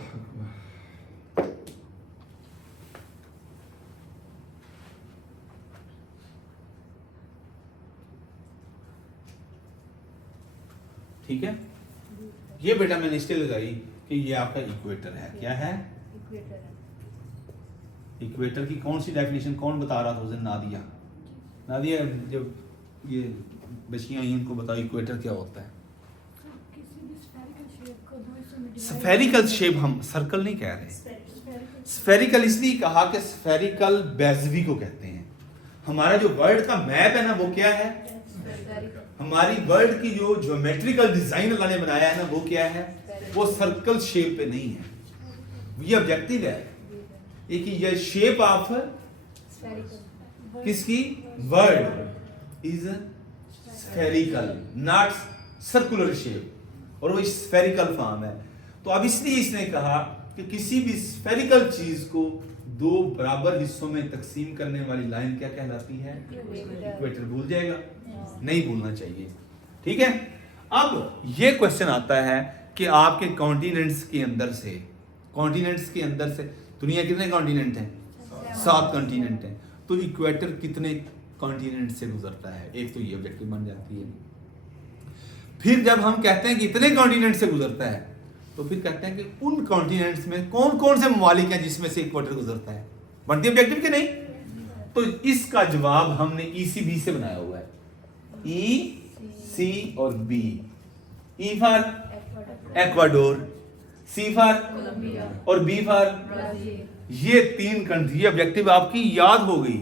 ठीक है। ये बेटा मैंने इसलिए लगाई कि ये आपका इक्वेटर है। क्या है? इक्वेटर की कौन सी डेफिनेशन कौन बता रहा था उसे? नादिया। नादिया, जब ये बच्चियां आई इनको बताओ इक्वेटर क्या होता है। स्फेरिकल शेप, हम सर्कल नहीं कह रहे। स्फेरिकल इसलिए कहा कि स्फेरिकल बेजवी को कहते हैं। हमारा जो वर्ल्ड का मैप है ना, वो क्या है? हमारी वर्ल्ड की जो ज्योमेट्रिकल डिजाइन अल्लाह ने बनाया है ना, वो क्या है? वो सर्कल शेप पे नहीं है, ये ऑब्जेक्टिव है। एक ये शेप ऑफ किसकी? World is spherical, not circular shape, और वो स्फेरिकल फॉर्म है। तो अब इसलिए इसने कहा कि किसी भी स्फेरिकल चीज को 2 बराबर हिस्सों में तकसीम करने वाली लाइन क्या कहलाती है? इक्वेटर। भूल जाएगा, नहीं भूलना चाहिए, ठीक है। अब ये क्वेश्चन आता है कि आपके कॉन्टिनेंट्स के अंदर से दुनिया कितने कॉन्टिनेंट हैं? 7 कॉन्टिनेंट हैं। तो इक्वेटर कितने कॉन्टिनेंट से गुजरता है? एक तो ये ऑब्जेक्टिव बन जाती है। फिर जब हम कहते हैं कि इतने कॉन्टिनेंट से गुजरता है, तो फिर कहते हैं कि उन कॉन्टिनेंट्स में कौन कौन से ममालिक हैं जिसमें से इक्वेटर गुजरता है? बनती ऑब्जेक्टिव के नहीं? तो इसका जवाब हमने ECB से बनाया हुआ है। E, C और B। E for Ecuador, C for और B फॉर ये 3 कंट्री। ऑब्जेक्टिव आपकी याद हो गई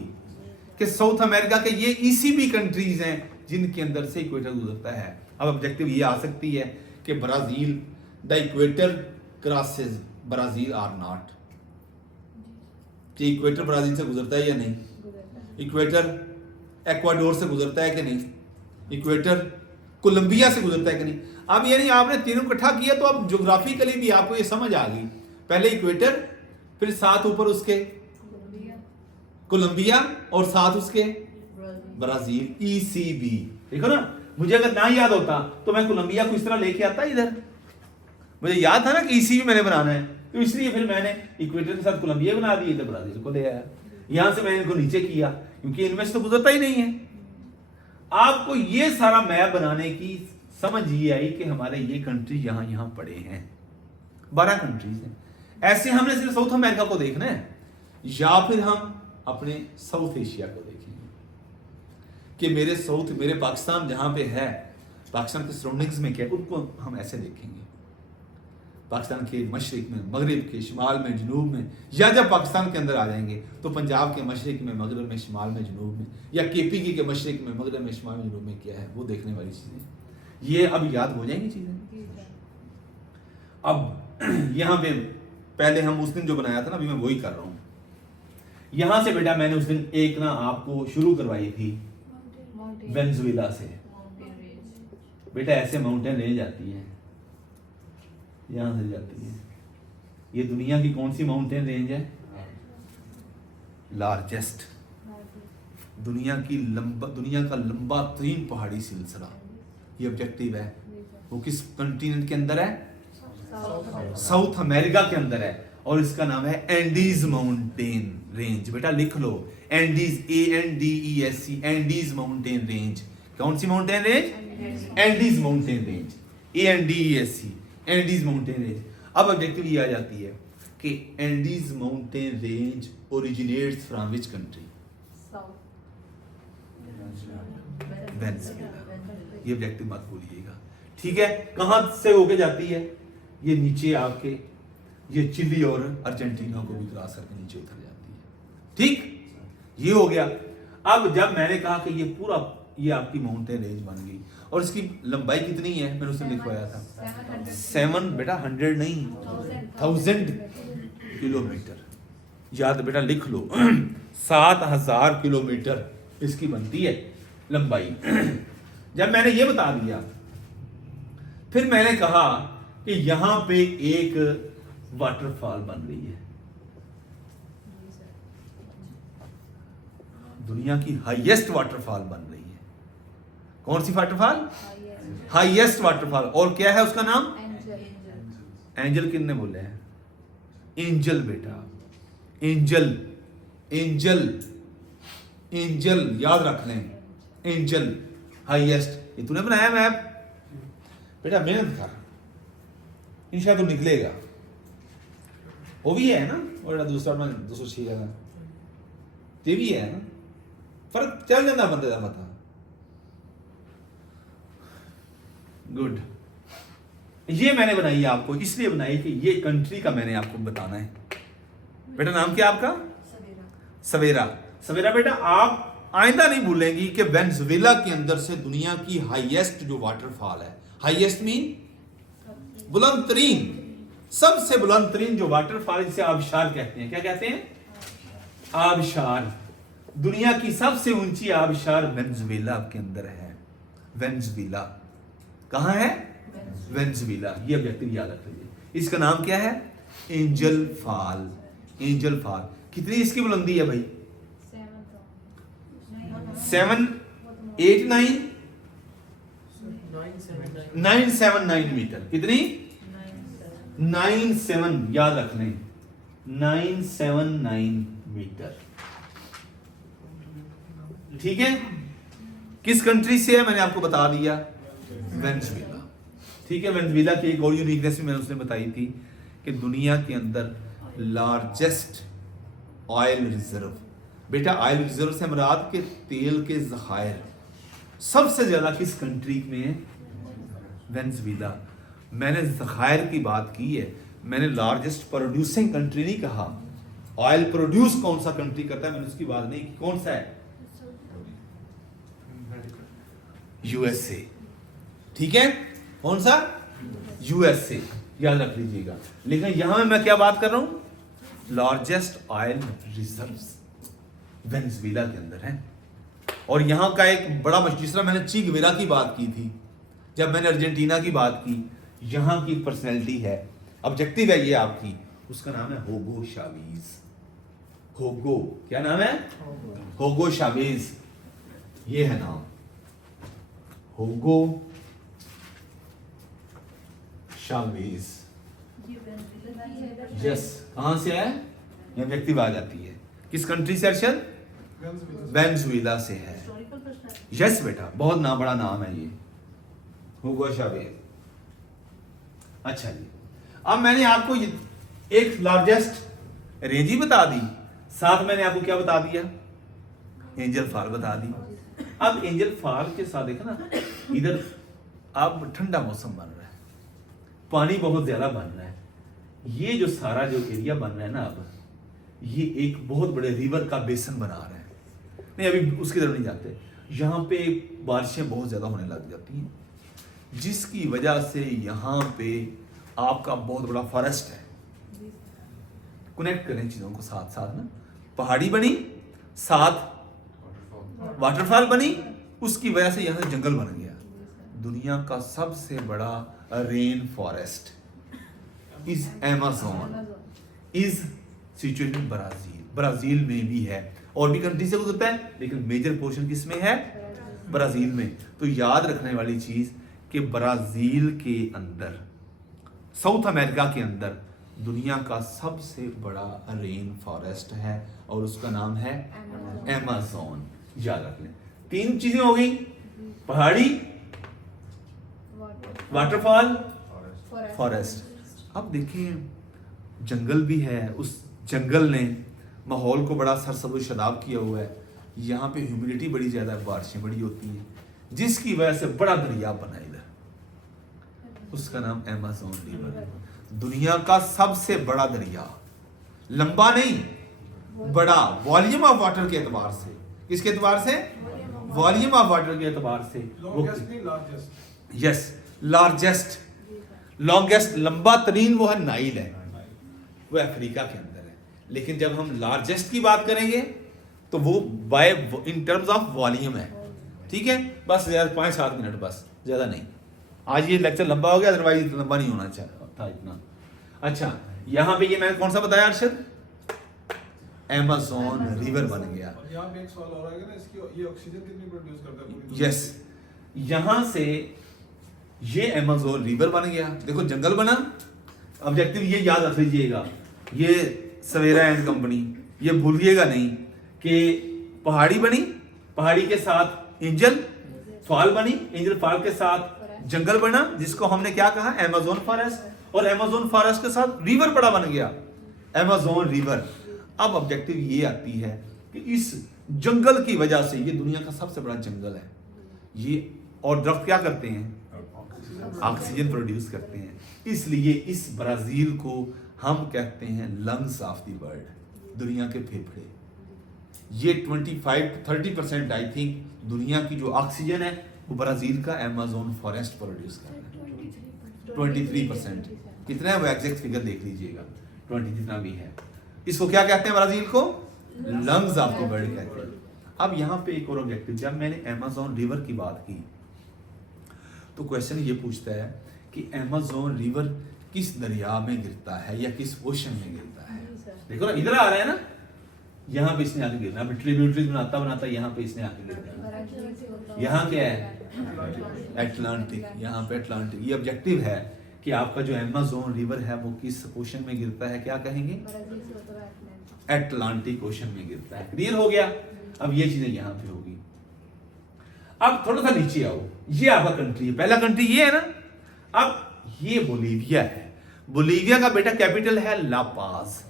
कि साउथ अमेरिका के ये ECB कंट्रीज हैं जिनके अंदर से इक्वेटर गुजरता है। अब ऑब्जेक्टिव ये आ सकती है कि Brazil the equator crosses Brazil or not, कि इक्वेटर ब्राज़ील से गुजरता है या नहीं, इक्वेटर एक्वाडोर से गुजरता है कि नहीं, इक्वेटर कोलंबिया से गुजरता है कि नहीं। अब यानी आपने तीनों इकट्ठा किया तो अब ज्योग्राफिकली भी आपको ये समझ आ गई, पहले इक्वेटर, फिर साथ ऊपर उसके कोलंबिया और साथ उसके ब्राजील, ECB। देखो ना, मुझे अगर ना याद होता तो मैं कोलंबिया को इस तरह लेके आता इधर, मुझे याद था ना कि ECB मैंने बनाना है, तो इसलिए फिर मैंने इक्वेटर के साथ कोलंबिया बना दिए, तो ब्राजील को ले आया। यहां से मैंने इनको नीचे किया क्योंकि इनमें से तो गुजरता ही नहीं है। आपको ये सारा मैप बनाने की समझ ये आई कि हमारे ये कंट्री यहां यहां पड़े हैं, 12 कंट्रीज हैं। ऐसे हमने सिर्फ साउथ अमेरिका को देखना है, या फिर हम अपने साउथ एशिया को देखेंगे कि मेरे पाकिस्तान जहां पे है, पाकिस्तान के सराउंडिंग्स में क्या है, उनको हम ऐसे देखेंगे। पाकिस्तान के मशरिक में, मगरिब के, शिमाल में, जनूब में, या जब पाकिस्तान के अंदर आ जाएंगे तो पंजाब के मशरिक में, मगरिब में, शिमाल में, जनूब में, या KPK के मशरिक में, मगरिब में, शिमाल में, जनूब में क्या है, वो देखने वाली चीज़ें। ये अब याद हो जाएंगी चीज़ें। अब यहाँ पे पहले हम उस दिन जो बनाया था ना, अभी मैं वही कर रहा हूँ। यहाँ से बेटा मैंने उस दिन एक ना आपको शुरू करवाई थी वेनेजुएला से। बेटा ऐसे माउंटेन रेंज आती है, यहां से जाती है। ये दुनिया की कौन सी माउंटेन रेंज है? लार्जेस्ट, दुनिया का लंबा तरीन पहाड़ी सिलसिला। ये ऑब्जेक्टिव है, वो किस कॉन्टिनेंट के अंदर है? साउथ अमेरिका के अंदर है, और इसका नाम है एंडीज माउंटेन रेंज। बेटा लिख लो, Andes, ANDES, Andes mountain range. कौन सी mountain range? Andes mountain range, ANDES, Andes mountain range. अब ऑब्जेक्टिव ये आ जाती है कि Andes mountain range originates from which country? Venezuela. ये ऑब्जेक्टिव मत भूलिएगा, ठीक है? कहां से होके जाती है? ये नीचे आके ये चिली और अर्जेंटीना को भी क्रॉस करके नीचे उतर जाती है, ठीक? ये हो गया। अब जब मैंने कहा कि ये पूरा ये आपकी माउंटेन रेंज बन गई, और इसकी लंबाई कितनी है मैंने उसने लिखवाया था 7 बेटा 100 नहीं 1000 किलोमीटर। याद बेटा लिख लो 7000 किलोमीटर इसकी बनती है लंबाई। जब मैंने ये बता दिया, फिर मैंने कहा कि यहां पे एक वाटरफॉल बन रही है, दुनिया की हाईएस्ट वाटरफॉल बन रही है। कौन सी वाटरफॉल? Highest waterfall. और क्या है उसका नाम? एंजल। किसने बोले हैं? एंजल बेटा, एंजल, एंजल, एंजल याद रख लें, एंजल हाईएस्ट। ये तूने बनाया मैप बेटा, मेहनत कर, इंशाल्लाह तो निकलेगा। वो भी है ना, और दूसरा 206 है, ये भी है ना, फर्क चल जाता बंदे का पता। गुड, ये मैंने बनाई है आपको, इसलिए बनाई कि ये कंट्री का मैंने आपको बताना है। बेटा नाम क्या आपका? सवेरा। सवेरा बेटा आप आइंदा नहीं भूलेंगी कि वेनेजुएला के अंदर से दुनिया की हाईएस्ट जो वाटरफॉल है, हाईएस्ट मीन बुलंद तरीन, सबसे बुलंद तरीन जो वाटरफॉल, जिसे आबशार कहते हैं। क्या कहते हैं? आबशार। दुनिया की सबसे ऊंची आबशार वेनेजुएला के अंदर है। वेनेजुएला कहां है? वेनेजुएला। ये ऑब्जेक्टिव याद रख लीजिए। इसका नाम क्या है? Angel fall. Angel fall. कितनी इसकी बुलंदी है भाई? 979 मीटर। कितनी? 97, याद रख लें, 979 मीटर, ठीक है? किस कंट्री से है मैंने आपको बता दिया, वेनेजुएला, ठीक है? वेनेजुएला की एक और यूनिकनेस भी मैंने उसने बताई थी कि दुनिया के अंदर लार्जेस्ट ऑयल रिजर्व। बेटा ऑयल रिजर्व से मुराद के तेल के ज़खायर सबसे ज्यादा किस कंट्री में है? वेनेजुएला। मैंने ज़खायर की बात की है, मैंने लार्जेस्ट प्रोड्यूसिंग कंट्री नहीं कहा। ऑयल प्रोड्यूस कौन सा कंट्री करता है मैंने उसकी बात नहीं की। कौन सा है? USA। ठीक है, कौन सा? यूएसए, याद रख लीजिएगा। लेकिन यहां मैं क्या बात कर रहा हूं? लार्जेस्ट ऑयल रिजर्व्स वेनेजुएला के अंदर है। और यहां का एक बड़ा जिस तरह मैंने ची गुवेरा की बात की थी, जब मैंने अर्जेंटीना की बात की, यहां की पर्सनैलिटी है, ऑब्जेक्टिव है ये आपकी, उसका नाम है होगो शावेज। होगो, क्या नाम है? होगो शावेज, ये है नाम, होगो शावेज। यस, कहां से है? यह व्यक्ति आ जाती है, किस कंट्री से अर्शद? वेनेजुएला से है। Historical personality. यस बेटा, बहुत बड़ा नाम है ये, हुगो शावेज। अच्छा जी, अब मैंने आपको एक लार्जेस्ट रेंज ही बता दी, साथ मैंने आपको क्या बता दिया? एंजल फॉल बता दी। अब एंजल फॉल के साथ देखा ना, इधर अब ठंडा मौसम बन रहा है, पानी बहुत ज्यादा बन रहा है, ये जो सारा जो एरिया बन रहा है ना, अब ये एक बहुत बड़े रिवर का बेसन बना रहा है। नहीं, अभी उसकी तरफ नहीं जाते। यहाँ पे बारिशें बहुत ज्यादा होने लग जाती हैं, जिसकी वजह से यहाँ पे आपका बहुत बड़ा फॉरेस्ट है। कनेक्ट करें चीजों को साथ साथ ना, पहाड़ी बनी, साथ वाटरफॉल बनी, उसकी वजह से यहाँ जंगल बन गया। दुनिया का सबसे बड़ा rain forest is Amazon, is situated in Brazil. Brazil में भी है, और भी कंट्री से गुजरता है, लेकिन मेजर पोर्शन किस में है? ब्राजील में। तो याद रखने वाली चीज कि ब्राजील के अंदर, साउथ अमेरिका के अंदर दुनिया का सबसे बड़ा रेन फॉरेस्ट है, और उसका नाम है अमेज़न। याद रख लें, 3 चीजें हो गई, पहाड़ी, वाटरफॉल, फॉरेस्ट। अब देखिए जंगल भी है, उस जंगल ने माहौल को बड़ा सरसब्ज़ शदाब किया हुआ है। यहाँ पे ह्यूमिडिटी बड़ी ज़्यादा है, बारिशें बड़ी होती हैं, जिसकी वजह से बड़ा दरिया बना इधर, उसका नाम अमेज़न रिवर है। दुनिया का सबसे बड़ा दरिया, लंबा नहीं, बड़ा, वॉल्यूम ऑफ वाटर के एतबार से। किसके एतबार से? वॉल्यूम ऑफ वाटर के एतबार से। यस, लार्जेस्ट, लॉन्गेस्ट, लंबा तरीन वो है नाइल है, वो अफ्रीका के अंदर है। लेकिन जब हम लार्जेस्ट की बात करेंगे तो वो by in terms of volume है। ठीक है, बस 5-7 मिनट, बस ज़्यादा नहीं। आज ये लेक्चर लंबा हो गया, अदरवाइज लंबा नहीं होना था इतना। अच्छा, यहाँ पे ये मैंने कौन सा बताया अर्शद? अमेज़न रिवर बन गया। यहाँ पे एक सवाल और आएगा ना, इसकी ये ऑक्सीजन कितनी प्रोड्यूस करता है पूरी? यस, यहाँ से ये अमेज़न रिवर बन गया। देखो जंगल बना, ऑब्जेक्टिव ये याद रख लीजिएगा, ये सवेरा एंड कंपनी, ये भूलिएगा नहीं कि पहाड़ी बनी, पहाड़ी के साथ एंजल फॉल बनी, एंजल फॉल के साथ जंगल बना, जिसको हमने क्या कहा? Amazon forest. और अमेज़न फॉरेस्ट के साथ रिवर बड़ा बन गया, अमेज़न रिवर। अब ऑब्जेक्टिव ये आती है कि इस जंगल की वजह से, ये दुनिया का सबसे बड़ा जंगल है ये, और दरख्त क्या करते हैं? ऑक्सीजन प्रोड्यूस करते हैं। इसलिए इस ब्राजील को हम कहते हैं लंग्स ऑफ द वर्ल्ड, दुनिया के फेफड़े। ये 25-30% आई थिंक दुनिया की जो ऑक्सीजन है वो ब्राजील का अमेज़न फॉरेस्ट प्रोड्यूस कर रहा है। 23%, कितना है वो एग्जैक्ट फिगर देख लीजिएगा, 20 जितना भी है। इसको क्या कहते हैं? ब्राजील को लंग्स ऑफ द वर्ल्ड कहते हैं। अब यहाँ पे एक और ऑब्जेक्टिव, जब मैंने अमेज़न रिवर की बात की तो क्वेश्चन ये पूछता है कि अमेज़न रिवर किस दरिया में गिरता है या किस ओशन में गिरता है? देखो ना, इधर आ रहा है ना, यहाँ पे इसने आके गिरना, ट्रिब्यूटरीज बनाता बनाता यहाँ पे इसने आके गिरना। यहाँ क्या है? अटलांटिक, यहाँ पे अटलांटिक। ये ऑब्जेक्टिव है कि आपका जो अमेज़न रिवर है वो किस ओशन में गिरता है? क्या कहेंगे? अटलांटिक ओशन में गिरता है। क्लियर हो गया? अब ये चीजें यहाँ पे होगी। अब थोड़ा सा नीचे आओ, ये आपका कंट्री है, पहला कंट्री ये है ना। अब ये बोलीविया है। बोलीविया का बेटा कैपिटल है ला पाज।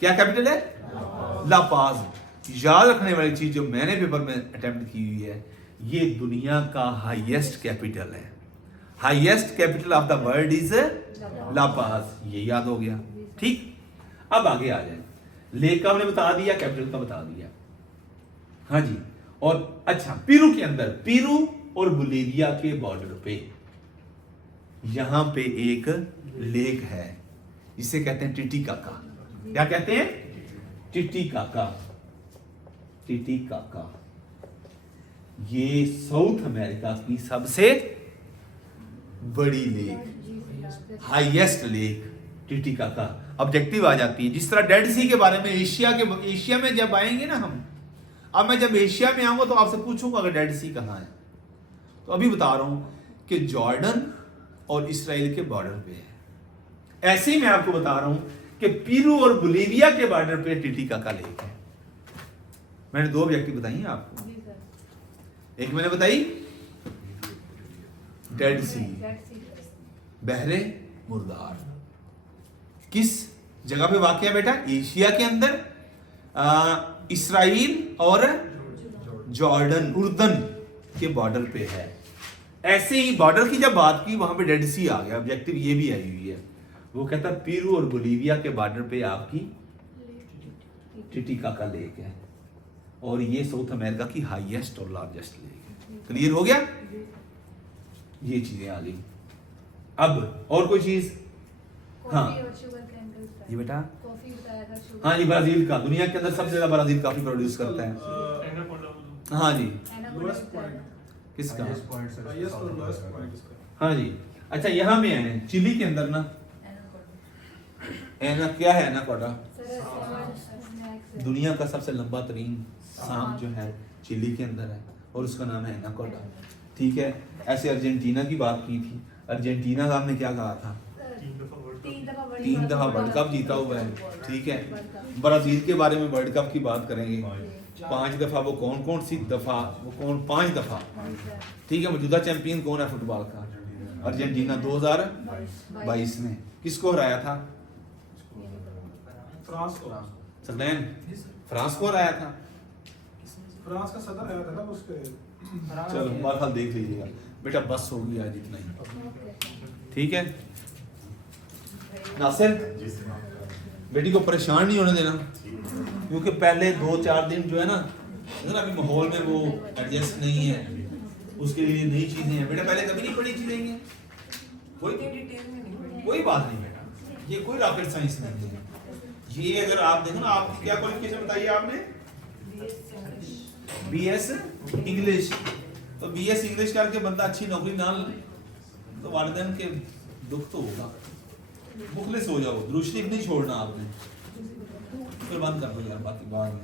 क्या कैपिटल है? ला पाज। याद रखने वाली चीज जो मैंने पेपर में अटेम्प्ट की हुई है, ये दुनिया का हाईएस्ट कैपिटल है। Highest capital of the world is La Paz. ये याद हो गया, ठीक। अब आगे आ जाए, लेक का हमने बता दिया, कैपिटल का बता दिया, हाँ जी। और अच्छा, पेरू के अंदर, पेरू और बोलिविया के बॉर्डर पे यहां पे एक लेक है जिसे कहते हैं टिटिकाका। क्या कहते हैं? टिटिकाका। टिटिकाका ये साउथ अमेरिका की सबसे बड़ी lake, highest lake Titicaca. Objective आ जाती है जिस तरह डेड सी के बारे में एशिया में जब आएंगे ना हम, अब मैं जब एशिया में आऊंगा तो आपसे पूछूंगा अगर डेड सी कहाँ है, तो अभी बता रहा हूं कि जॉर्डन और इसराइल के बॉर्डर पे है। ऐसे ही मैं आपको बता रहा हूं कि पेरू और बोलिविया के बॉर्डर पे टिटिकाका लेक है। मैंने दो ऑब्जेक्टिव बताई हैं आपको। जी सर। एक मैंने बताई डेड सी, बहरे मुर्दार। किस जगह पे वाक़ है बेटा? एशिया के अंदर, इसराइल और जॉर्डन, उर्दन के बॉर्डर पे है। ऐसे ही बॉर्डर की जब बात की वहां पे डेड सी आ गया। ऑब्जेक्टिव ये भी आई हुई है, वो कहता है पेरू और बोलिविया के बॉर्डर पे आपकी टिटिकाका लेक है और ये साउथ अमेरिका की हाईएस्ट और लार्जेस्ट लेक है। क्लियर हो गया? ये चीजें आ गई। अब और कोई चीज? हाँ कॉफी और शुगर कैन का बताया। ये बेटा, कॉफी बताया था, शुगर। हाँ जी, ब्राजील का, दुनिया के अंदर सबसे ज्यादा ब्राजील कॉफी प्रोड्यूस करता है। एनाकोंडा हाँ जी, एनाकोंडा लोएस्ट बताया पॉइंट, था। किसका? हाईएस्ट और लोएस्ट पॉइंट इसका। हाँ जी, अच्छा यहाँ में है चिली के अंदर ना, एनाकोंडा। एना क्या है? एनाकोंडा सर स्नैक्स है। दुनिया का सबसे लंबा तरीन सांप जो है चिली के अंदर है और उसका नाम है एनाकोंडा। ठीक है, ऐसे अर्जेंटीना की बात की थी। अर्जेंटीना का आपने क्या कहा था? 3 दफा वर्ल्ड कप जीता हुआ है। ठीक है, ब्राजील के बारे में वर्ल्ड कप की बात करेंगे, 5 दफा। वो कौन कौन सी दफा? वो कौन? 5 दफा। ठीक है, मौजूदा चैंपियन कौन है फुटबॉल का? अर्जेंटीना 2022 में किसको हराया था? फ्रांस को, सकलैन फ्रांस को हराया था। फ्रांस का सदर आया था ना उस पे। चलो बहरहाल देख लीजिएगा बेटा, बस होगी आज इतना ही। ठीक है नासिर, बेटी को परेशान नहीं होने देना, क्योंकि पहले 2-4 दिन जो है ना अभी माहौल में वो एडजस्ट नहीं है, उसके लिए नई चीजें हैं। बेटा पहले कभी नहीं पढ़ी चीजें ये, कोई इतनी डिटेल में नहीं पढ़ी। कोई बात नहीं बेटा, ये कोई रॉकेट साइंस नहीं है। ये अगर आप देखो ना, आपकी क्या क्वालिफिकेशन बताइए आपने? BS English. तो बीएस इंग्लिश करके बंदा अच्छी नौकरी ना तो वालिदैन के दुख तो होगा। मुखलिस हो जाओ, दुरूद शरीफ नहीं छोड़ना आपने। फिर बंद कर दो यार, बाकी बाद में।